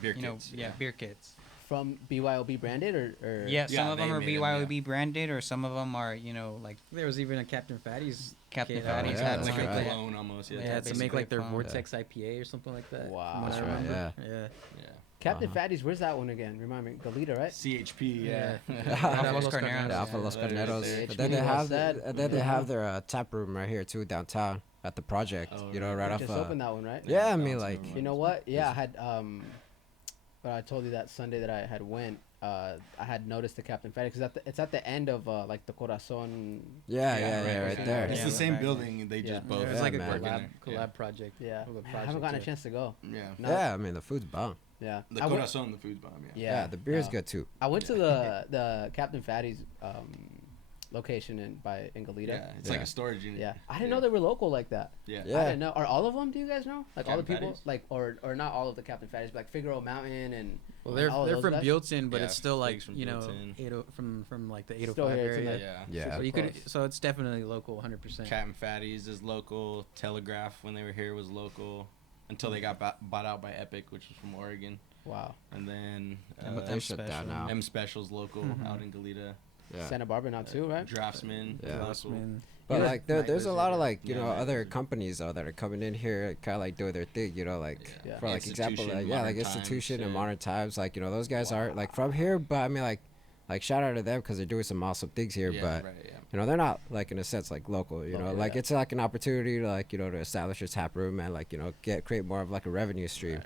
beer kits. Beer kits. From BYOB branded or some of them are BYOB branded, or some of them are, you know, like there was even a Captain Fatty's had like a clone almost. To make like their Vortex IPA or something like that. Wow, that's right. Captain Fatty's, where's that one again? Remind me, Goleta, right? CHP, Alpha Los Carneros. But then they have their tap room right here too downtown at the project. You know, right off. Just opened that one, right? Yeah, I mean, like. You know what? Yeah, I had but I told you that Sunday that I had went. I had noticed the Captain Fatty because it's at the end of like the Corazon. Right there. It's the same building. They just both. It's like a collab project. I haven't gotten a chance to go. I mean the food's bomb. The Corazon, the food's bomb. The beer's good too. I went to the Captain Fatty's location in Goleta. It's like a storage unit. I didn't know they were local like that. I didn't know. Are all of them? Do you guys know? Like Captain all the people, Fatty's? Like or not all of the Captain Fatty's, but like Figueroa Mountain and. Well, they're from Buellton, but it's still like you know from like the 805 area. So it's definitely local, 100%. Captain Fatty's is local. Telegraph when they were here was local. Until they got bought out by Epic, which was from Oregon. Wow. And then they shut down now. M Special's local out in Goleta. Santa Barbara now too, right? Draftsman. But like there's a lot of like you know other companies though that are coming in here kind of like doing their thing, you know, like for like example like Institution and Modern Times, like you know those guys are like from here, but I mean like shout out to them because they're doing some awesome things here, but you know they're not like in a sense like local, you know, like it's like an opportunity to like you know to establish a tap room and like you know create more of like a revenue stream.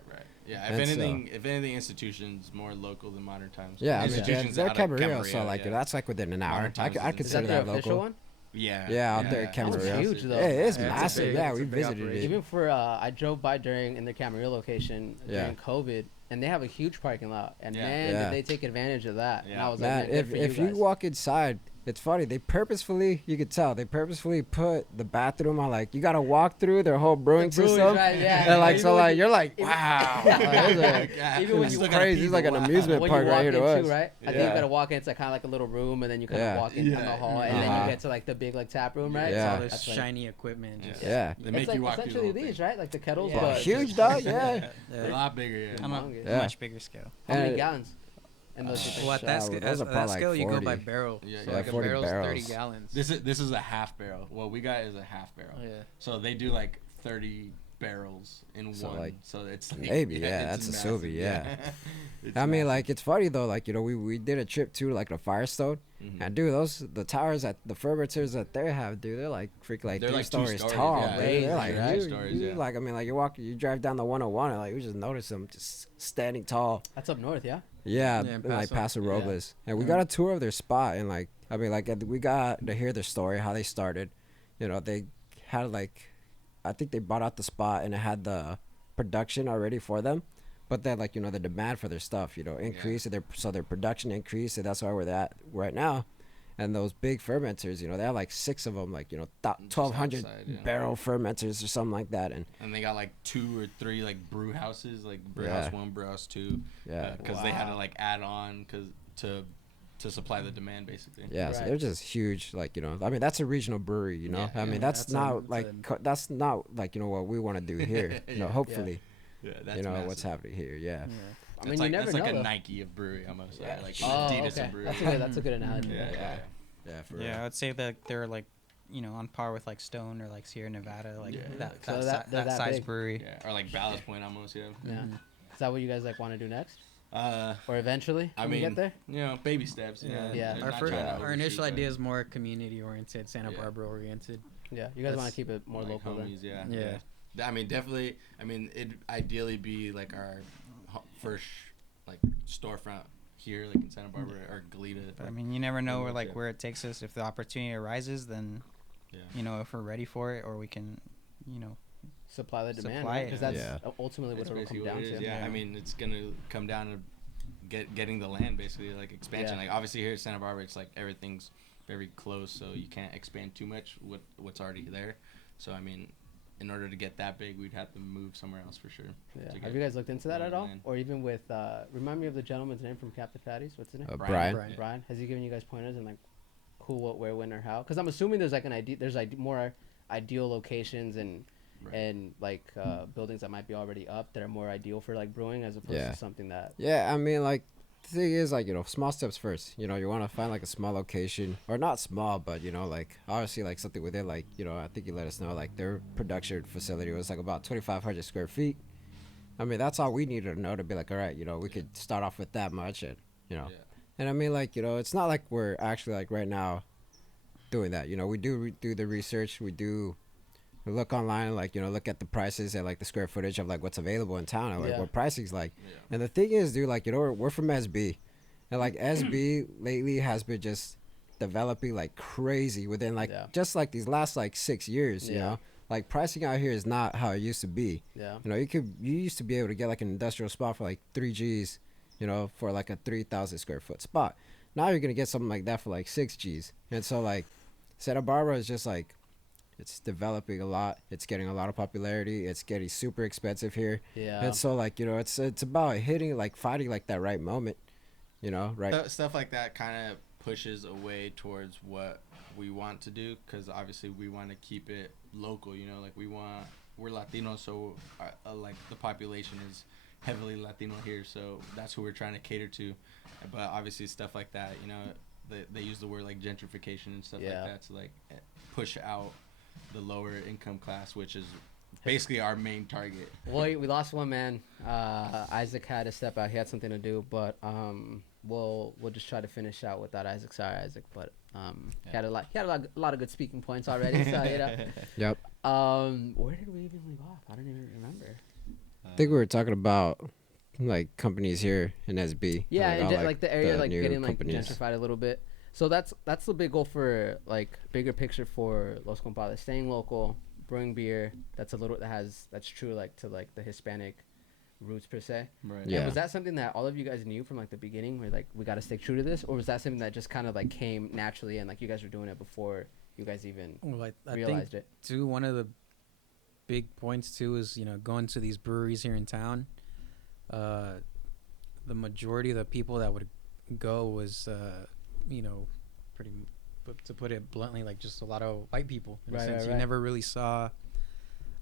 If anything, Institution's more local than Modern Times. I mean they're Camarillo, so like that's like within an hour. I consider that local. One? out there at Camarillo. It's huge though. It's massive. Yeah, we visited it. Even for I drove by in their Camarillo location during COVID, and they have a huge parking lot, and did they take advantage of that. And I was like, man, if you walk inside, it's funny. You could tell they purposefully put the bathroom on, like, you got to walk through their whole brewing system. Right, and like, so like, you're like, wow. Even when you crazy. It's like an amusement park right here to us. Right? I think you got to walk in. It's like kind of like a little room, and then you kind of walk in the hall, and then you get to like the big like tap room, right? Yeah. All this shiny equipment. Yeah. They make you walk essentially these, right? Like the kettles. Yeah. Huge, dog. Yeah. A lot bigger. Much bigger scale. How many gallons? Well, at that scale, you go by barrel. So like a barrel's 30 gallons. This is a half barrel. What we got is a half barrel. Yeah. So they do like 30 barrels in one. Like, so it's like, maybe that's massive. A Subi. I mean, like, it's funny though. Like, you know, we did a trip to like the Firestone, and dude, the towers at the fermenters that they have, dude, they're like like 3 stories tall. Yeah. They're like huge stories. Like, I mean, like you drive down the 101 and like you just notice them just standing tall. That's up north, yeah. Yeah, like Paso Robles, and we got a tour of their spot, and like, I mean, like, we got to hear their story, how they started. You know, they had like, I think they bought out the spot and it had the production already for them, but then, like, you know, the demand for their stuff, you know, increased, so their production increased, and that's why we're at right now. And those big fermenters, you know, they have like 6 of them, like, you know, 1,200 barrel fermenters or something like that. And they got like 2 or 3 like brew houses, like brew house 1, brew house 2. Yeah. Because they had to like add on to supply the demand, basically. Yeah, so they're just huge. Like, you know, I mean, that's a regional brewery, you know. I mean, that's not like you know, what we want to do here. You know, hopefully. Yeah, that's, you know, massive. What's happening here. Yeah. I mean, you never know. That's like a Nike of brewery almost. Yeah. Like Adidas of brewery. That's a good analogy. For real. I would say that they're like, you know, on par with like Stone or like Sierra Nevada, like that size big brewery. Yeah. Or like Ballast Point almost. Yeah. Is that what you guys like want to do next? Or eventually? When we get there? You know, baby steps. Our initial idea is more community oriented, Santa Barbara oriented. Yeah. You guys want to keep it more local homies, then? Yeah. I mean, definitely. I mean, it'd ideally be like our first like storefront here, like in Santa Barbara or Goleta. I mean, you never know where it takes us. If the opportunity arises, then you know, if we're ready for it, or we can, you know, supply the demand, because that's ultimately what it'll come down to. I mean, it's gonna come down to getting the land, basically, like expansion. Like obviously here at Santa Barbara, it's like everything's very close, so you can't expand too much with what's already there. So I mean, in order to get that big, we'd have to move somewhere else for sure. Yeah. Have you guys looked into that at all? Or even with, remind me of the gentleman's name from Captain Patty's. What's his name? Brian. Has he given you guys pointers on like who, what, where, when, or how? Because I'm assuming there's like an idea. There's like more ideal locations and like buildings that might be already up that are more ideal for like brewing as opposed to something that. Yeah, I mean, like, the thing is, like, you know, small steps first. You know, you want to find like a small location, or not small, but, you know, like, obviously like something within, like, you know, I think you let us know like their production facility was like about 2,500 square feet. I mean, that's all we needed to know to be like, all right, you know, we could start off with that much, and you know, and I mean, like, you know, it's not like we're actually like right now doing that. You know, we do do the research, we look online, like, you know, look at the prices and like the square footage of like what's available in town and like what pricing's like. And the thing is, dude, like, you know, we're from SB, and like SB lately has been just developing like crazy within like just like these last like 6 years. You know, like pricing out here is not how it used to be. You know, you used to be able to get like an industrial spot for like 3 G's, you know, for like a 3,000 square foot spot. Now you're gonna get something like that for like 6 G's. And so like Santa Barbara is just like, it's developing a lot. It's getting a lot of popularity. It's getting super expensive here. Yeah. And so like, you know, it's about finding like that right moment, you know, right? Stuff like that kind of pushes away towards what we want to do, because obviously we want to keep it local, you know, like we're Latino, so like the population is heavily Latino here, so that's who we're trying to cater to. But obviously stuff like that, you know, they use the word like gentrification and stuff like that to like push out the lower income class, which is basically our main target. Well, we lost one man. Isaac had to step out. He had something to do, but we'll just try to finish out without Isaac. Sorry, Isaac, but he had a lot of good speaking points already. So you know. Yep. Where did we even leave off? I don't even remember. I think we were talking about like companies here in SB. Yeah, and like the area like getting like gentrified a little bit. So that's the big goal for like bigger picture for Los Compadres, staying local, brewing beer that's true like to like the Hispanic roots per se. Right. Yeah. And was that something that all of you guys knew from like the beginning, where like we got to stick true to this, or was that something that just kind of like came naturally and like you guys were doing it before you guys even realized it? Too, one of the big points too is, you know, going to these breweries here in town. The majority of the people that would go was, you know, to put it bluntly, like just a lot of white people. In a sense. You never really saw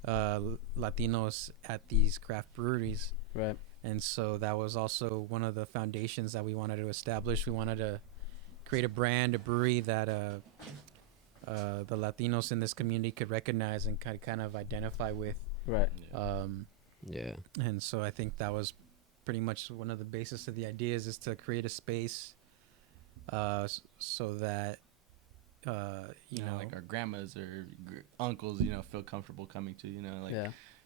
Latinos at these craft breweries, right? And so that was also one of the foundations that we wanted to establish. We wanted to create a brand, a brewery that the Latinos in this community could recognize and kind of identify with, right? And so I think that was pretty much one of the basis of the ideas, is to create a space so that you know, like our grandmas or uncles, you know, feel comfortable coming to, you know, like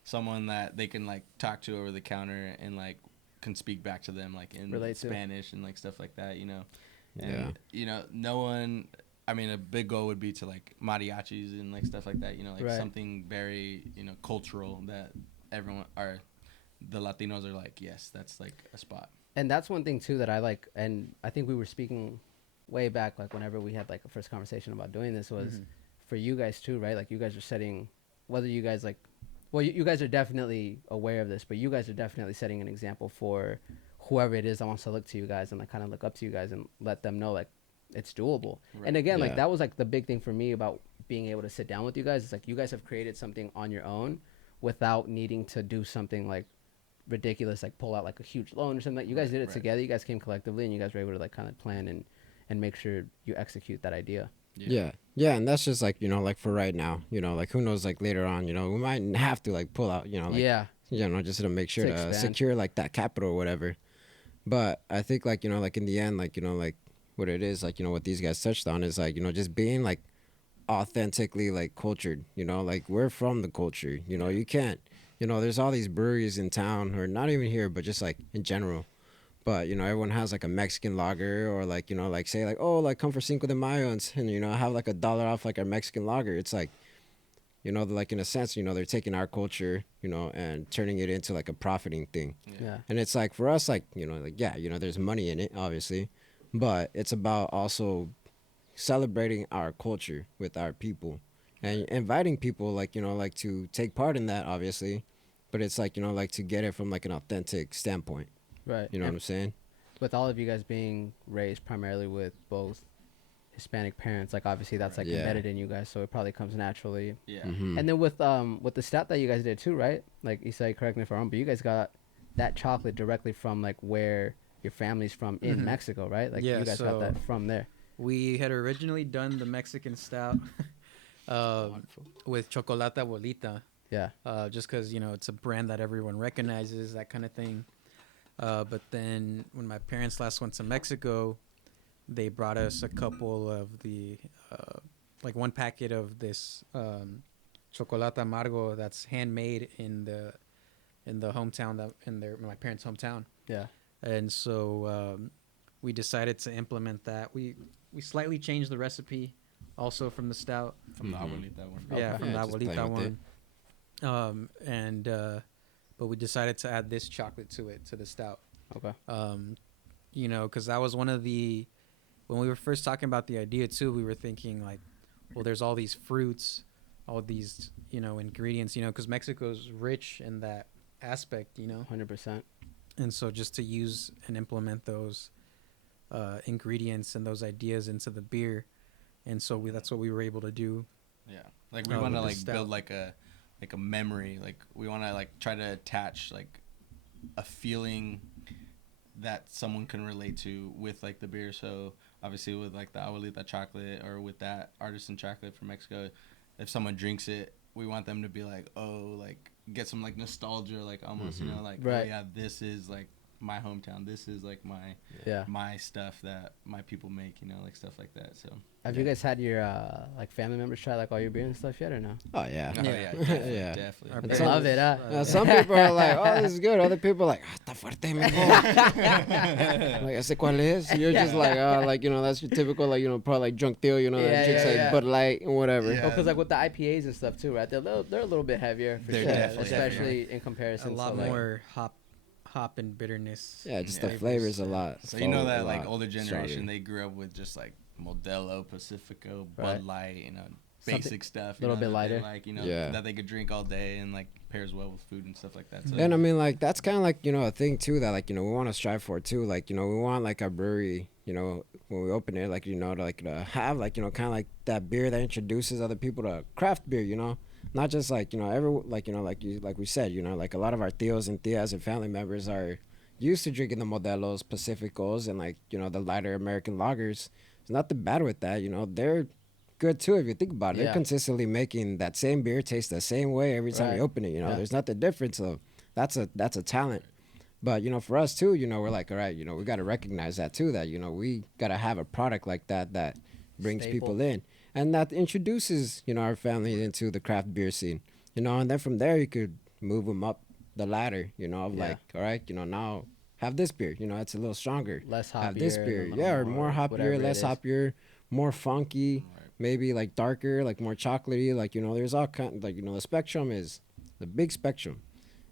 someone that they can like talk to over the counter and like can speak back to them like in Spanish and like stuff like that, you know. And you know, no one, I mean, a big goal would be to like mariachis and like stuff like that, you know, like something very, you know, cultural that the Latinos are like, yes, that's like a spot. And that's one thing too that I like, and I think we were speaking way back, like whenever we had like a first conversation about doing this, was for you guys too, right? Like you guys are setting, whether you guys like, well, you guys are definitely aware of this, but you guys are definitely setting an example for whoever it is that wants to look to you guys and like kind of look up to you guys and let them know like it's doable. Right. And again, like that was like the big thing for me about being able to sit down with you guys. It's like you guys have created something on your own without needing to do something like ridiculous, like pull out like a huge loan or something. Like you guys did it together. You guys came collectively and you guys were able to like kind of plan and make sure you execute that idea. Yeah, and that's just like, you know, like for right now, you know, like who knows, like later on, you know, we might have to like pull out, you know, like, you know, just to make sure to secure like that capital or whatever. But I think like, you know, like in the end, like, you know, like what it is, like, you know, what these guys touched on is like, you know, just being like authentically like cultured, you know, like we're from the culture, you know, you can't, you know, there's all these breweries in town, or not even here, but just like in general. But, you know, everyone has like a Mexican lager, or like, you know, like say like, oh, like come for Cinco de Mayo and, you know, have like $1 off like our Mexican lager. It's like, you know, like in a sense, you know, they're taking our culture, you know, and turning it into like a profiting thing. And it's like for us, like, you know, like, yeah, you know, there's money in it, obviously, but it's about also celebrating our culture with our people and inviting people, like, you know, like to take part in that, obviously, but it's like, you know, like to get it from like an authentic standpoint. Right. You know what I'm saying? With all of you guys being raised primarily with both Hispanic parents, like obviously that's like embedded in you guys, so it probably comes naturally. Yeah. And then with the stout that you guys did too, right? Like Isai, correct me if I'm wrong, but you guys got that chocolate directly from like where your family's from in Mexico, right? Like you guys got that from there. We had originally done the Mexican stout with Chocolate Abuelita. Yeah. Just because, you know, it's a brand that everyone recognizes, that kind of thing. But then when my parents last went to Mexico, they brought us a couple of the, like one packet of this chocolate amargo that's handmade in the hometown, my parents' hometown. Yeah. And so we decided to implement that. We slightly changed the recipe also from the stout. From the abuelita one. Yeah, from the abuelita one. But we decided to add this chocolate to it, to the stout. Okay. You know, because that was one of the, when we were first talking about the idea too, we were thinking like, well, there's all these fruits, all these, you know, ingredients, you know, because Mexico's rich in that aspect, you know. 100%. And so just to use and implement those ingredients and those ideas into the beer. And so that's what we were able to do. Yeah. Like we want to like build like a memory, like we want to like try to attach like a feeling that someone can relate to with like the beer. So obviously with like the abuelita chocolate or with that artisan chocolate from Mexico, if someone drinks it, we want them to be like, oh, like get some like nostalgia, like almost, you know, like, oh yeah, this is like my hometown. This is like my stuff that my people make, you know, like stuff like that. So have you guys had your like family members try like all your beer and stuff yet or no? Oh yeah, definitely. They love it. Some people are like, oh, this is good. Other people are like, está fuerte, mijo. Like, ese cuál es? You're just like, you know, that's your typical, like, you know, probably like drunk deal, you know, that drinks like Bud Light and whatever. Yeah. Because like with the IPAs and stuff too, right? They're a little bit heavier for sure, especially in comparison. A lot more hop and bitterness. Yeah, just the flavors a lot. So you know that like older generation, they grew up with just like Modelo, Pacifico, Bud Light, you know, basic stuff. A little bit lighter. Like, you know, that they could drink all day and like pairs well with food and stuff like that. So. And I mean, like, that's kind of like, you know, a thing too that like, you know, we want to strive for too. Like, you know, we want like our brewery, you know, when we open it, like, you know, to have like, you know, kind of like that beer that introduces other people to craft beer, you know. Not just like, you know, like we said, you know, like a lot of our tios and tias and family members are used to drinking the Modelos, Pacificos, and like, you know, the lighter American lagers. There's nothing bad with that, you know. They're good too if you think about it. They're consistently making that same beer taste the same way every time you open it, you know. There's nothing different, so that's a talent. But, you know, for us too, you know, we're like, all right, you know, we got to recognize that too, that, you know, we got to have a product like that brings people in. And that introduces, you know, our family into the craft beer scene, you know, and then from there you could move them up the ladder, you know, of like, all right, you know, now have this beer, you know, it's a little stronger. Less hop have this beer, or more hop beer, less hop beer, more funky, maybe like darker, like more chocolatey, like, you know, there's all kind, like, you know, the spectrum is the big spectrum.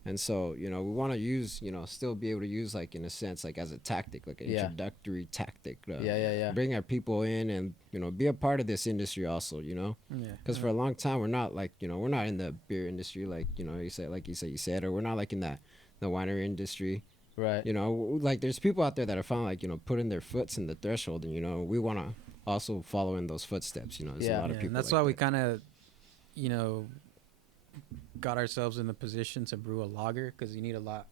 And so, you know, we want to use, you know, still be able to use, like, in a sense, like, as a tactic, like an introductory tactic. Bring our people in and, you know, be a part of this industry also, you know? Because for a long time, we're not, like, you know, we're not in the beer industry, like, you know, you said, or we're not, like, in the winery industry. Right. You know, like, there's people out there that are finally, like, you know, putting their foots in the threshold, and, you know, we want to also follow in those footsteps, you know? There's a lot of people and that's like why we kind of, you know, got ourselves in the position to brew a lager, because you need a lot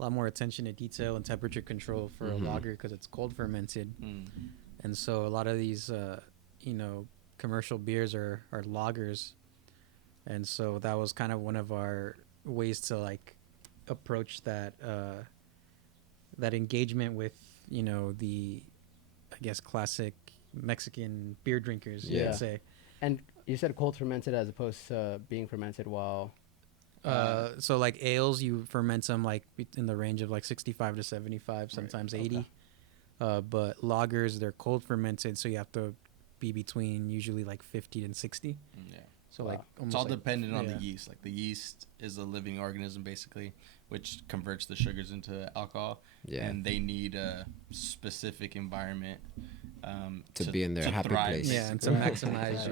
more attention to detail and temperature control for a lager, because it's cold fermented. And so a lot of these you know, commercial beers are lagers, and so that was kind of one of our ways to like approach that that engagement with, you know, the, I guess, classic Mexican beer drinkers, you could say. And you said cold fermented as opposed to being fermented while... so like ales, you ferment them like in the range of like 65 to 75, sometimes 80. But lagers, they're cold fermented, so you have to be between usually like 50 and 60. So like it's all dependent on the yeast. Like the yeast is a living organism basically, which converts the sugars into alcohol. And they need a specific environment to be in their happy thrive. place. And to maximize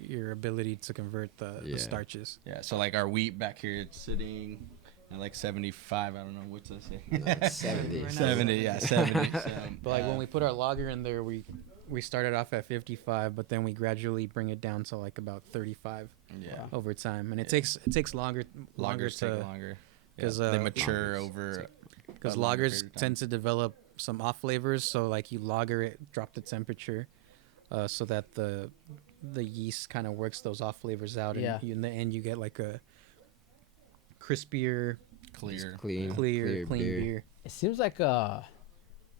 your ability to convert the starches. So like our wheat back here, it's sitting at like 75. I don't know, what's that say? 70. 70, 70. So, but like when we put our lager in there, we started off at 55, but then we gradually bring it down to like about 35 over time. And it takes longer because they mature over, because lagers tend to develop some off flavors. So like you lager it, drop the temperature so that the yeast kind of works those off flavors out, and in the end you get like a crispier, clean beer. It seems like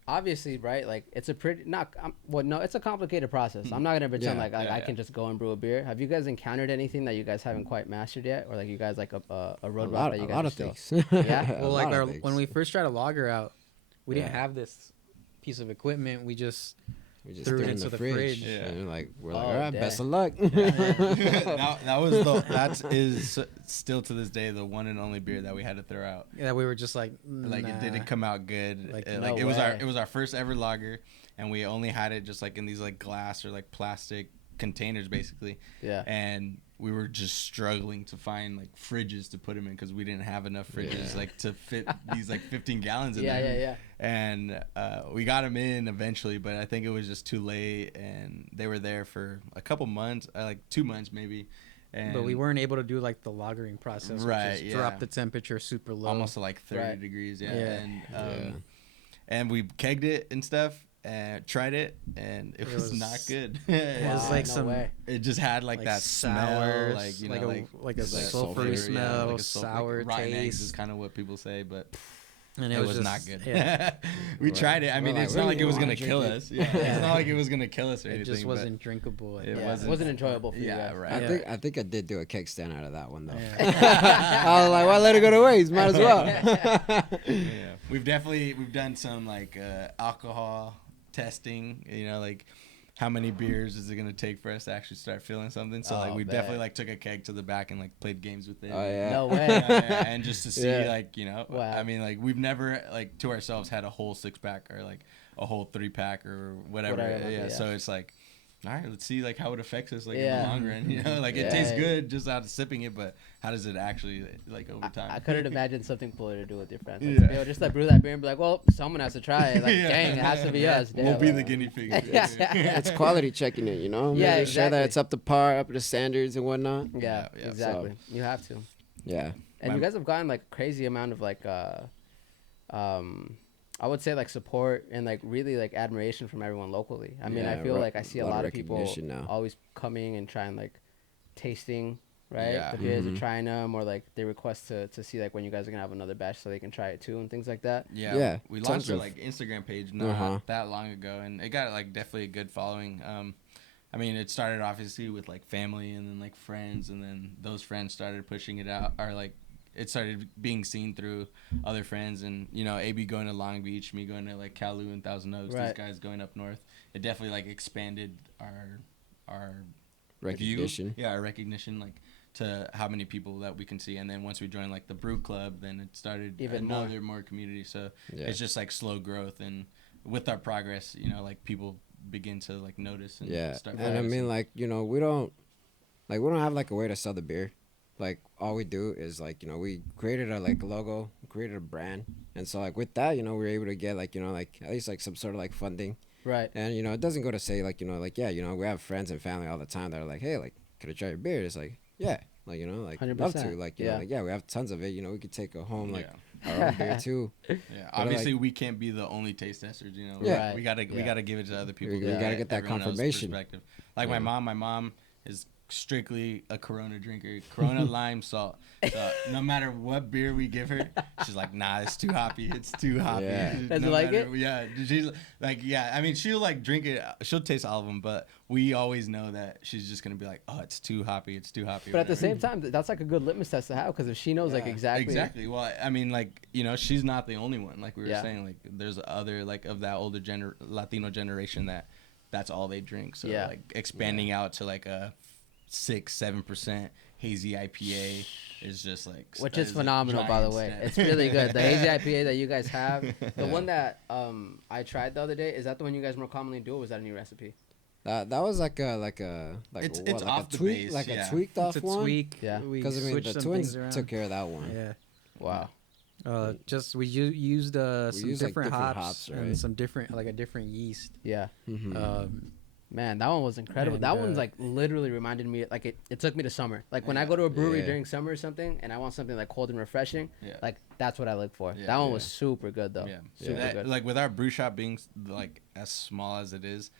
obviously, right, like it's a pretty it's a complicated process. I'm not gonna pretend I can just go and brew a beer. Have you guys encountered anything that you guys haven't quite mastered yet, or like you guys like a roadblock that you guys a lot of still... things. Well, like when we first tried a lager out, we didn't have this piece of equipment. We just threw it into the fridge. And we're like, all right, best of luck. That is still to this day the one and only beer that we had to throw out. Yeah, we were just like, like it didn't come out good. It was our first ever lager, and we only had it just like in these like glass or like plastic containers basically. And we were just struggling to find like fridges to put them in, because we didn't have enough fridges like to fit these like 15 gallons in there. And we got them in eventually, but I think it was just too late, and they were there for a couple months, like 2 months maybe. But we weren't able to do like the lagering process, which is drop the temperature super low, almost to like 30 degrees. And we kegged it and stuff, and tried it, and it was not good. It was like it just had like that sour, smell, like, you know, like a sulfury smell, like sour rotten taste. eggs is kind of what people say, but And it was not good. Yeah. We tried it. I mean, it's not like it was gonna kill us. Yeah. It's not like it was gonna kill us or anything. It just wasn't drinkable. It wasn't enjoyable for you guys. Right. I think I did do a keg stand out of that one though. I was like, why let it go to waste? Might as well. Yeah. We've done some like alcohol testing. You know, like how many beers is it gonna take for us to actually start feeling something? So like we definitely like took a keg to the back and like played games with it. Oh yeah. No way. And just to see like, you know, wow. I mean like we've never like to ourselves had a whole 6-pack or like a whole 3-pack or whatever. Yeah. So it's like, all right, let's see like how it affects us like in the long run. You know, like it tastes good just out of sipping it, but how does it actually like over time? I couldn't imagine something cooler to do with your friends. Like, to be able to just like brew that beer and be like, well, someone has to try it. Like, dang, it has to be us. We'll be the guinea pigs. It's quality checking it, you know. Making sure that it's up to par, up to standards and whatnot. Yeah, exactly. So, you have to. Yeah. And you guys have gotten like crazy amount of like I would say like support and like really like admiration from everyone locally. I mean, I feel like I see a lot of people always coming and trying like tasting, right? The beers are trying them, or like they request to see like when you guys are gonna have another batch so they can try it too and things like that. Yeah. We launched our like Instagram page not that long ago, and it got like definitely a good following. I mean, it started obviously with like family and then like friends, and then those friends started pushing it out, or like it started being seen through other friends, and you know, AB going to Long Beach, me going to like Kalu and Thousand Oaks, these guys going up north. It definitely like expanded our recognition. Our recognition, like to how many people that we can see. And then once we joined like the brew club, then it started even more community. So it's just like slow growth, and with our progress, you know, like people begin to like notice and start. And I mean, like, you know, we don't have like a way to sell the beer. Like all we do is like, you know, we created a like logo, created a brand, and so like with that, you know, we're able to get like, you know, like at least like some sort of like funding, right? And you know, it doesn't go to say like, you know, like you know, we have friends and family all the time that are like, hey, like, could I try your beer? It's like, like, you know, like 100%. Love to, like, you know, like we have tons of it, you know, we could take it home like our own beer too. Obviously we can't be the only taste testers, you know. We gotta give it to other people. We gotta get that confirmation. Like my mom is strictly a Corona drinker, Corona lime salt. So no matter what beer we give her, she's like, nah, it's too hoppy. It's too hoppy. Doesn't like it? Yeah. She's like, I mean, she'll like drink it. She'll taste all of them, but we always know that she's just gonna be like, oh, it's too hoppy. It's too hoppy. But at the same time, that's like a good litmus test to have, because if she knows like exactly. Well, I mean, like, you know, she's not the only one. Like we were saying, like there's other like of that older Latino generation that's all they drink. So like expanding out to like a 6-7% hazy IPA is just like, which is phenomenal, by the way. It's really good. The hazy IPA that you guys have, the one that I tried the other day, is that the one you guys more commonly do, or was that a new recipe? That was like it's off the tweak, base, like a tweaked off one. Tweak. Yeah, because I mean the twins took care of that one. Yeah. Wow. Just we used some different hops right? and some different a different yeast. Yeah. Mm-hmm. Man, that one was incredible. That one's like literally reminded me, like it took me to summer. Like when I go to a brewery during summer or something, and I want something like cold and refreshing, like that's what I look for. That one was super good though. Super good. Like with our brew shop being like as small as it is,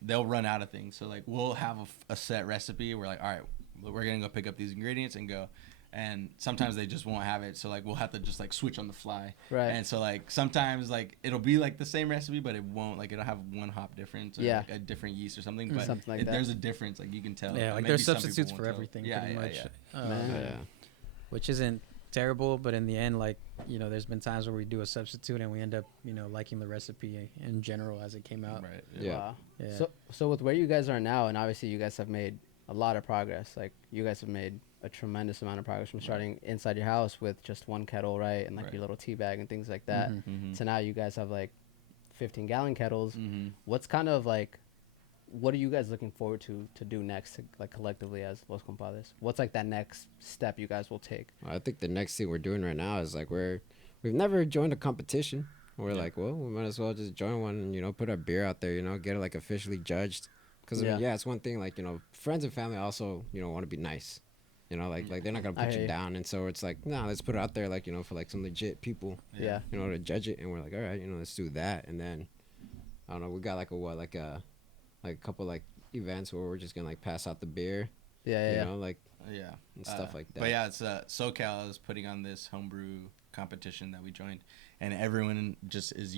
they'll run out of things. So like we'll have a set recipe. We're like, all right, we're gonna go pick up these ingredients and go. And sometimes they just won't have it, so like we'll have to just like switch on the fly. Right. And so like sometimes like it'll be like the same recipe, but it won't, like it'll have one hop difference or like a different yeast or something. But something like that. There's a difference, like you can tell. Yeah, like there's substitutes for everything. Pretty much. Which isn't terrible, but in the end, like, you know, there's been times where we do a substitute and we end up, you know, liking the recipe in general as it came out. Right. Yeah. Wow. Yeah. So with where you guys are now, and obviously you guys have made a lot of progress. Like you guys have made a tremendous amount of progress from starting inside your house with just one kettle, right, and like your little tea bag and things like that. So now you guys have like 15-gallon kettles. What's kind of like, what are you guys looking forward to do next, like collectively as Los Compadres? What's like that next step you guys will take? I think the next thing we're doing right now is like we've never joined a competition. We're like, well, we might as well just join one and, you know, put our beer out there, you know, get it like officially judged. Because I mean, it's one thing, like, you know, friends and family also, you know, want to be nice. You know, like they're not gonna put you down, and so it's like, no, let's put it out there, like, you know, for like some legit people, you know, to judge it, and we're like, all right, you know, let's do that, and then I don't know, we got like a couple like events where we're just gonna like pass out the beer, you know, like and stuff like that. But yeah, it's SoCal is putting on this homebrew competition that we joined, and everyone just is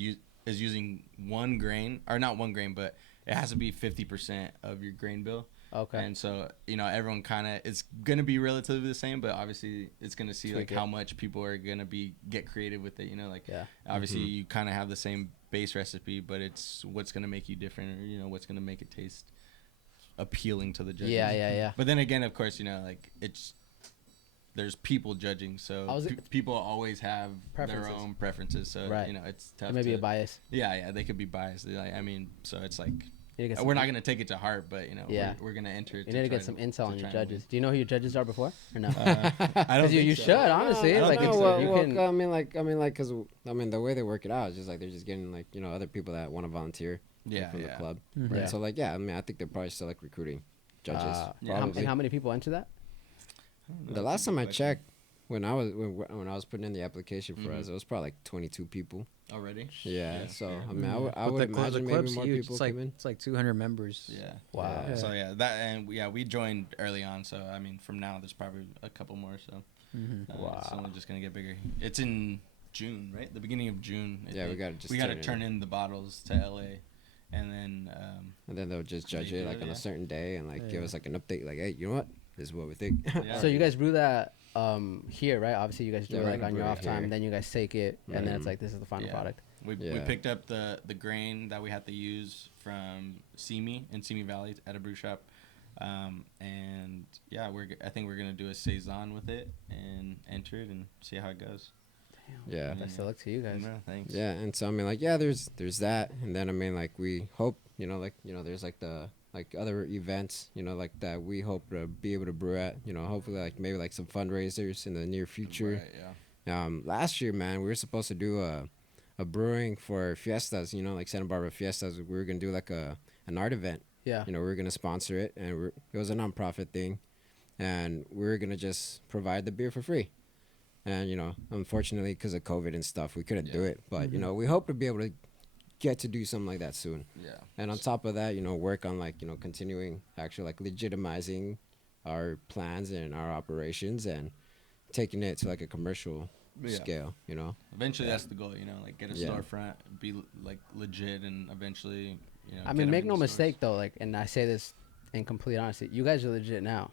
using one grain, or not one grain, but it has to be 50% of your grain bill. Okay. And so, you know, everyone kind of, it's going to be relatively the same, but obviously it's going to see like how much people are going to get creative with it, you know, like obviously you kind of have the same base recipe, but it's what's going to make you different, or, you know, what's going to make it taste appealing to the judges. Yeah. But then again, of course, you know, like there's people judging, so people always have their own preferences, so you know, it's tough. Maybe a bias. Yeah, they could be biased. Like, I mean, so it's like we're not gonna take it to heart, but you know, we're gonna enter it. You need to get some intel on your judges. Win. Do you know who your judges are before or no? I don't. You should honestly. I like don't it's, know. you can. I mean, because the way they work it out is just like they're just getting like, you know, other people that want to volunteer. From the club. Mm-hmm. And so like, I mean, I think they're probably still like recruiting judges. And how many people enter that? The last time I checked, when I was putting in the application for us, it was probably like 22 people already. Yeah. So I mean, I would imagine maybe more people come in. It's like 200 members. Yeah. Wow. So we joined early on. So I mean, from now there's probably a couple more. So it's only just gonna get bigger. It's in June, right? The beginning of June. We gotta turn in the bottles to LA. And then they'll just judge it like on a certain day and like give us like an update, like, hey, you know what, this is what we think. So you guys brew that here, right? Obviously you guys do it like on your off time, and then you guys take it, and then it's like, this is the final product. We picked up the grain that we had to use from Simi in Simi Valley at a brew shop, and I think we're gonna do a saison with it and enter it and see how it goes. Damn. Best of luck to you guys. No, thanks. Yeah, and so I mean, like, there's that, and then I mean, like, we hope, you know, like, you know, there's like the like other events, you know, like that we hope to be able to brew at, you know, hopefully like maybe like some fundraisers in the near future. Right, last year, man, we were supposed to do a brewing for fiestas, you know, like Santa Barbara fiestas. We were gonna do like an art event. Yeah. You know, we were gonna sponsor it, and it was a nonprofit thing, and we were gonna just provide the beer for free. And, you know, unfortunately, because of COVID and stuff, we couldn't do it. But, you know, we hope to be able to get to do something like that soon. Yeah. And on top of that, you know, work on, like, you know, continuing actually, like, legitimizing our plans and our operations and taking it to, like, a commercial scale, you know. Eventually, that's the goal, you know, like, get a storefront, be, like, legit, and eventually, you know. I mean, make no mistake, though, like, and I say this in complete honesty, you guys are legit now.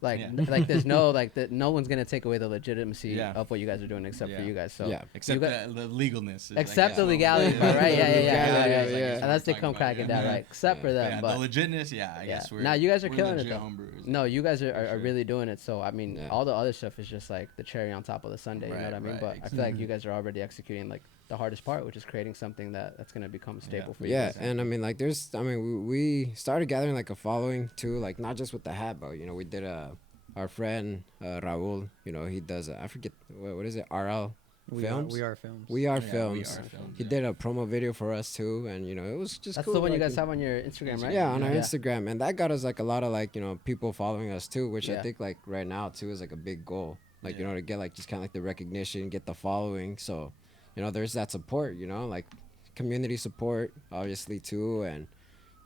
Like there's no no one's gonna take away the legitimacy of what you guys are doing except for you guys. So except the legalness. Except the legality part, right? Yeah. And that's the come cracking down, right? Except for them, but the legitness, I guess we're. Now you guys are killing it though. No, you guys are really doing it. So I mean, all the other stuff is just like the cherry on top of the sundae. You know what I mean? But I feel like you guys are already executing like the hardest part, which is creating something that's gonna become staple for you. Yeah, and I mean, like, we started gathering like a following too, like not just with the hat, but you know, we did our friend Raul, you know, he does I forget what is it, RL Films? We Are Films. We Are Films. He did a promo video for us too, and you know, it was just that's cool. the one you guys have on your Instagram, right? Yeah, on our Instagram, and that got us like a lot of like, you know, people following us too, which I think like right now too is like a big goal, like you know, to get like just kind of like the recognition, get the following. So you know, there's that support, you know, like community support obviously too, and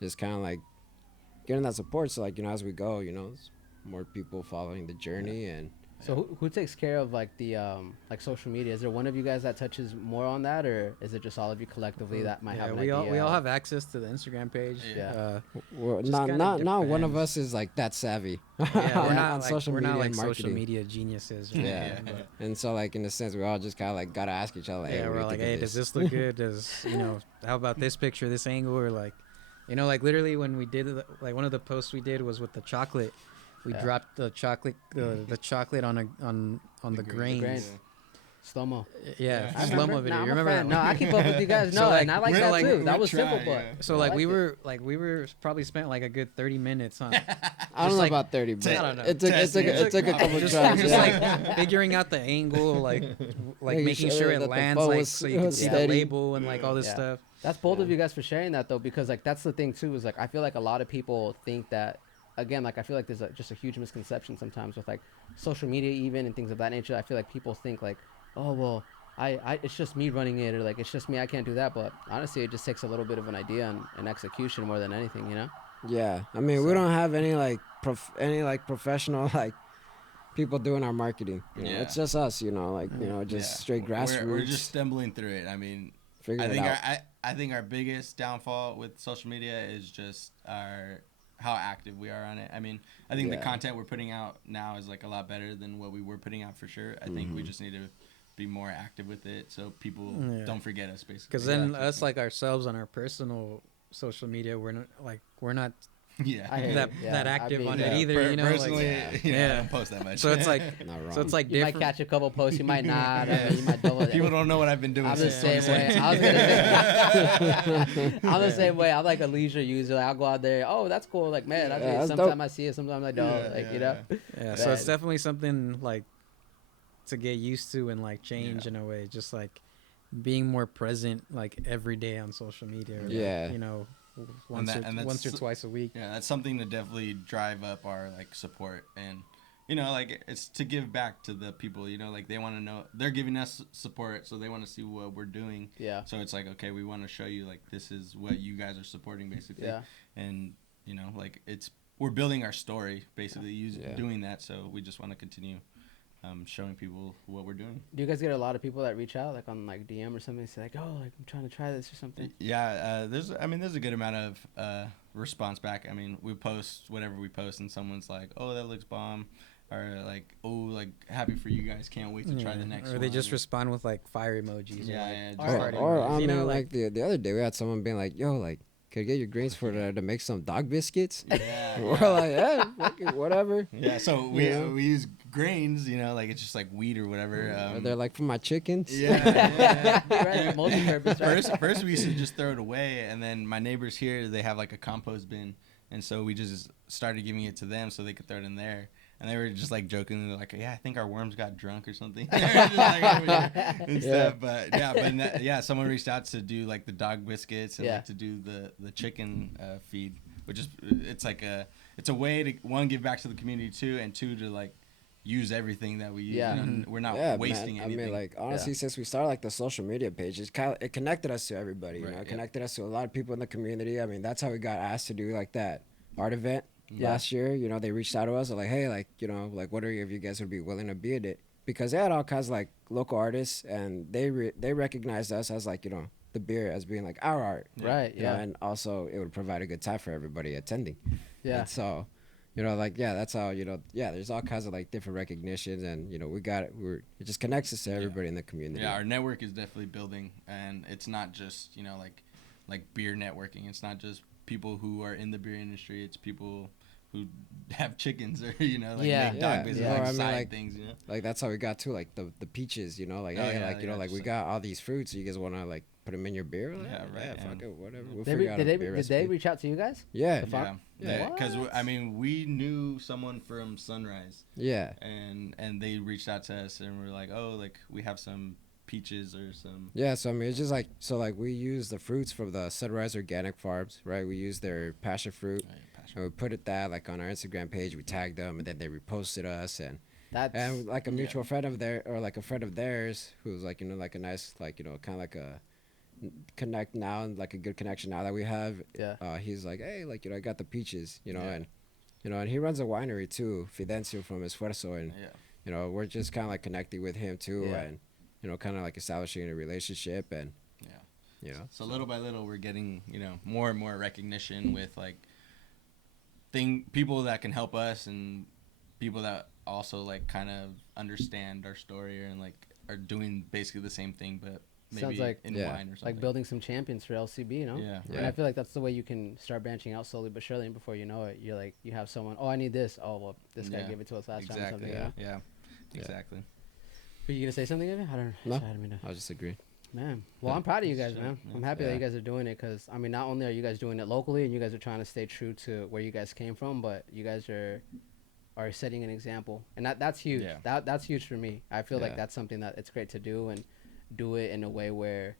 just kind of like getting that support. So like, you know, as we go, you know, more people following the journey. And so who takes care of like the like social media? Is there one of you guys that touches more on that, or is it just all of you collectively that might have an idea? We all have access to the Instagram page. Well, not one of us is like that savvy. We're not on like, social we're media not like and marketing. social media geniuses. And so like in a sense, we all just kind of like gotta ask each other, like, hey, we're like, hey, does this look good? Does, you know, how about this picture, this angle, or like, you know, like literally when we did like one of the posts we did was with the chocolate. We dropped the chocolate on the grains. Slow-mo. Slow-mo video. You remember that? No, I keep up with you guys. No, and I like that too. That was simple, but so like we were probably spent like a good 30 minutes on. I don't know about 30, but I don't know. It took a couple of tries. Just like figuring out the angle, like making sure it lands like so you can see the label and like all this stuff. That's bold of you guys for sharing that though, because like that's the thing too, is like I feel like a lot of people think that. Again, like I feel like there's just a huge misconception sometimes with like social media even and things of that nature. I feel like people think like, oh well, I it's just me running it, or like it's just me, I can't do that. But honestly, it just takes a little bit of an idea and execution more than anything, you know? Yeah, I mean, we don't have any like professional like people doing our marketing. You know, it's just us. You know, like just straight grassroots. We're just stumbling through it. I mean, I think our biggest downfall with social media is just how active we are on it. I mean, I think the content we're putting out now is like a lot better than what we were putting out for sure. I think we just need to be more active with it so people don't forget us, basically. Because then us, like ourselves on our personal social media, we're not that active on it either. You know, personally, I don't post that much. So it's like you might catch a couple posts, you might not. I mean, you might double it. People don't know what I've been doing. I'm the same way. I was gonna say, I'm the same way. I'm like a leisure user. Like, I'll go out there. Oh, that's cool. Like, man, sometimes I see it, sometimes I don't. You know. Yeah. So it's definitely something like to get used to and like change in a way. Just like being more present, like every day on social media. Or, like, you know. Once or twice a week. Yeah, that's something to definitely drive up our like support, and you know, like it's to give back to the people. You know, like they want to know they're giving us support, so they want to see what we're doing. Yeah. So it's like, okay, we want to show you like this is what you guys are supporting, basically. Yeah. And you know, like we're building our story, basically doing that. So we just want to continue showing people what we're doing. Do you guys get a lot of people that reach out, like on like DM or something, say like, oh, like I'm trying to try this or something? Yeah, there's a good amount of response back. I mean, we post whatever we post, and someone's like, oh, that looks bomb, or like, oh, like happy for you guys, can't wait to try the next one. Or they just respond with like fire emojis. Or I mean, like the other day we had someone being like, yo, like, could I get your grains to make some dog biscuits? We're like, whatever. Yeah, so we use grains, you know, like it's just like wheat or whatever. They're like for my chickens. Multi-purpose. First we used to just throw it away, and then my neighbors here, they have like a compost bin, and so we just started giving it to them so they could throw it in there. And they were just like joking, like, "Yeah, I think our worms got drunk or something." And stuff. But someone reached out to do like the dog biscuits and like to do the chicken feed, which is it's a way to one, give back to the community too, and two, to like use everything that we use. You know, we're not wasting anything. I mean, like honestly, since we started like the social media page, it connected us to everybody. You know, it connected us to a lot of people in the community. I mean, that's how we got asked to do like that art event. Last year, you know, they reached out to us. They're like, hey, like, you know, like, what are you, if you guys would be willing to be in it? Because they had all kinds of like local artists, and they recognized us as like, you know, the beer as being like our art, right? You know, and also it would provide a good time for everybody attending. Yeah. And so, you know, like that's how, you know, there's all kinds of like different recognitions, and you know, it just connects us to everybody in the community. Yeah, our network is definitely building, and it's not just, you know, like beer networking. It's not just people who are in the beer industry. It's people who have chickens, or you know, like make dog business, like side things, you know. Like that's how we got to like the peaches, you know, like we got all these fruits. So you guys want to like put them in your beer? Like, fuck it, whatever. We'll figure out a beer recipe. Did they reach out to you guys? Yeah. Because I mean, we knew someone from Sunrise. Yeah. And they reached out to us, and we're like, oh, like we have some peaches or some. Yeah, so I mean, it's just like, so like we use the fruits from the Sunrise Organic Farms, right? We use their passion fruit. Right. And we put it like on our Instagram page. We tagged them, and then they reposted us, and like a mutual friend of theirs who's like, you know, like a nice, like, you know, kind of like a connect now, and like a good connection now that we have. Yeah. He's like, hey, like, you know, I got the peaches, you know, and you know, and he runs a winery too, Fidencio from Esfuerzo, and you know, we're just kind of like connecting with him too, and you know, kind of like establishing a relationship, and you know, so little by little we're getting, you know, more and more recognition with like people that can help us, and people that also like kind of understand our story, and like are doing basically the same thing, but maybe sounds like in wine or something. Like building some champions for LCB, you know? Yeah. And I feel like that's the way you can start branching out slowly but surely, and before you know it, you're like, you have someone, oh, I need this. Oh, well, this guy gave it to us last time or something. Yeah. Exactly. Were you gonna say something, Evan? I was just agreeing. Man, well, I'm proud of you guys, man. I'm happy that you guys are doing it, because I mean, not only are you guys doing it locally, and you guys are trying to stay true to where you guys came from, but you guys are setting an example, and that's huge. That's huge for me. I feel like that's something that it's great to do, and do it in a way where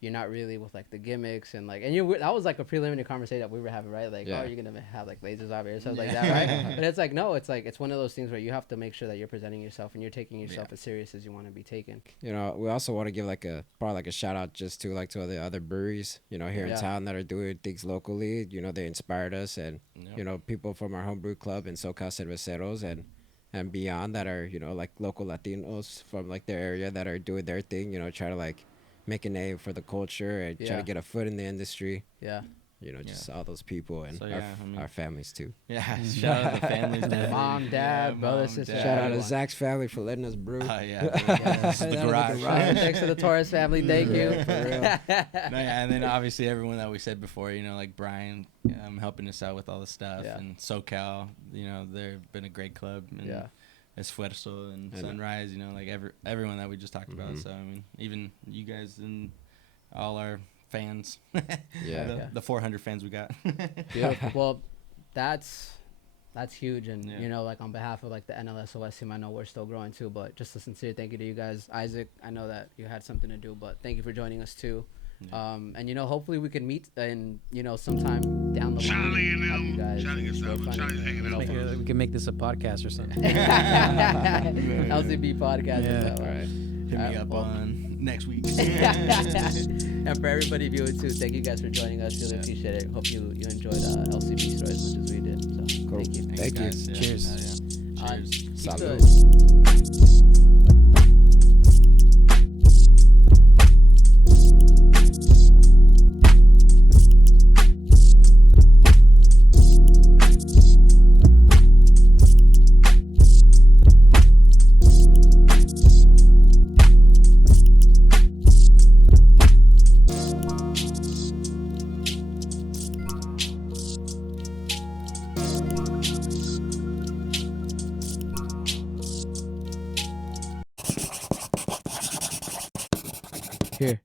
you're not really with like the gimmicks, and like, and that was like a preliminary conversation that we were having, right? Like, oh, you're gonna have like lasers out here, stuff like that, right? But it's like, no, it's like, it's one of those things where you have to make sure that you're presenting yourself, and you're taking yourself as serious as you want to be taken. You know, we also want to give like probably a shout out just to like to the other breweries, you know, here in town that are doing things locally. You know, they inspired us, and you know, people from our homebrew club and SoCal Cerveceros, and and beyond that are, you know, like local Latinos from like their area that are doing their thing, you know, try to like make a name for the culture and try to get a foot in the industry. Yeah. You know, just all those people and so, our families too. Yeah, shout out to the families. Mom, dad, brother, sister. Shout out to Zach's family for letting us brew. The garage. Thanks to the Torres family. Thank you. For real. And then obviously everyone that we said before, you know, like Brian, helping us out with all the stuff, and SoCal, you know, they've been a great club. And Esfuerzo and Sunrise, you know, like everyone that we just talked about. So I mean, even you guys and all our fans, the 400 fans we got. Beautiful. Well, that's huge, and you know, like on behalf of like the NLSOS team, I know we're still growing too, but just a sincere thank you to you guys. Isaac, I know that you had something to do, but thank you for joining us too. And you know, hopefully we can meet and, you know, sometime down the line, have you guys we can make this a podcast or something. LCB podcast. Yeah. All right. Hit me up on next week. And for everybody viewing too, thank you guys for joining us. Really appreciate it. Hope you enjoyed LCB story as much as we did. So cool. Thank you. Thank you. Cheers. Cheers. Salud. Here.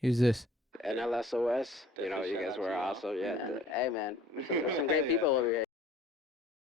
Use this. NLSOS. You know, you guys were awesome. Yeah. Hey, man. There's some great people over here.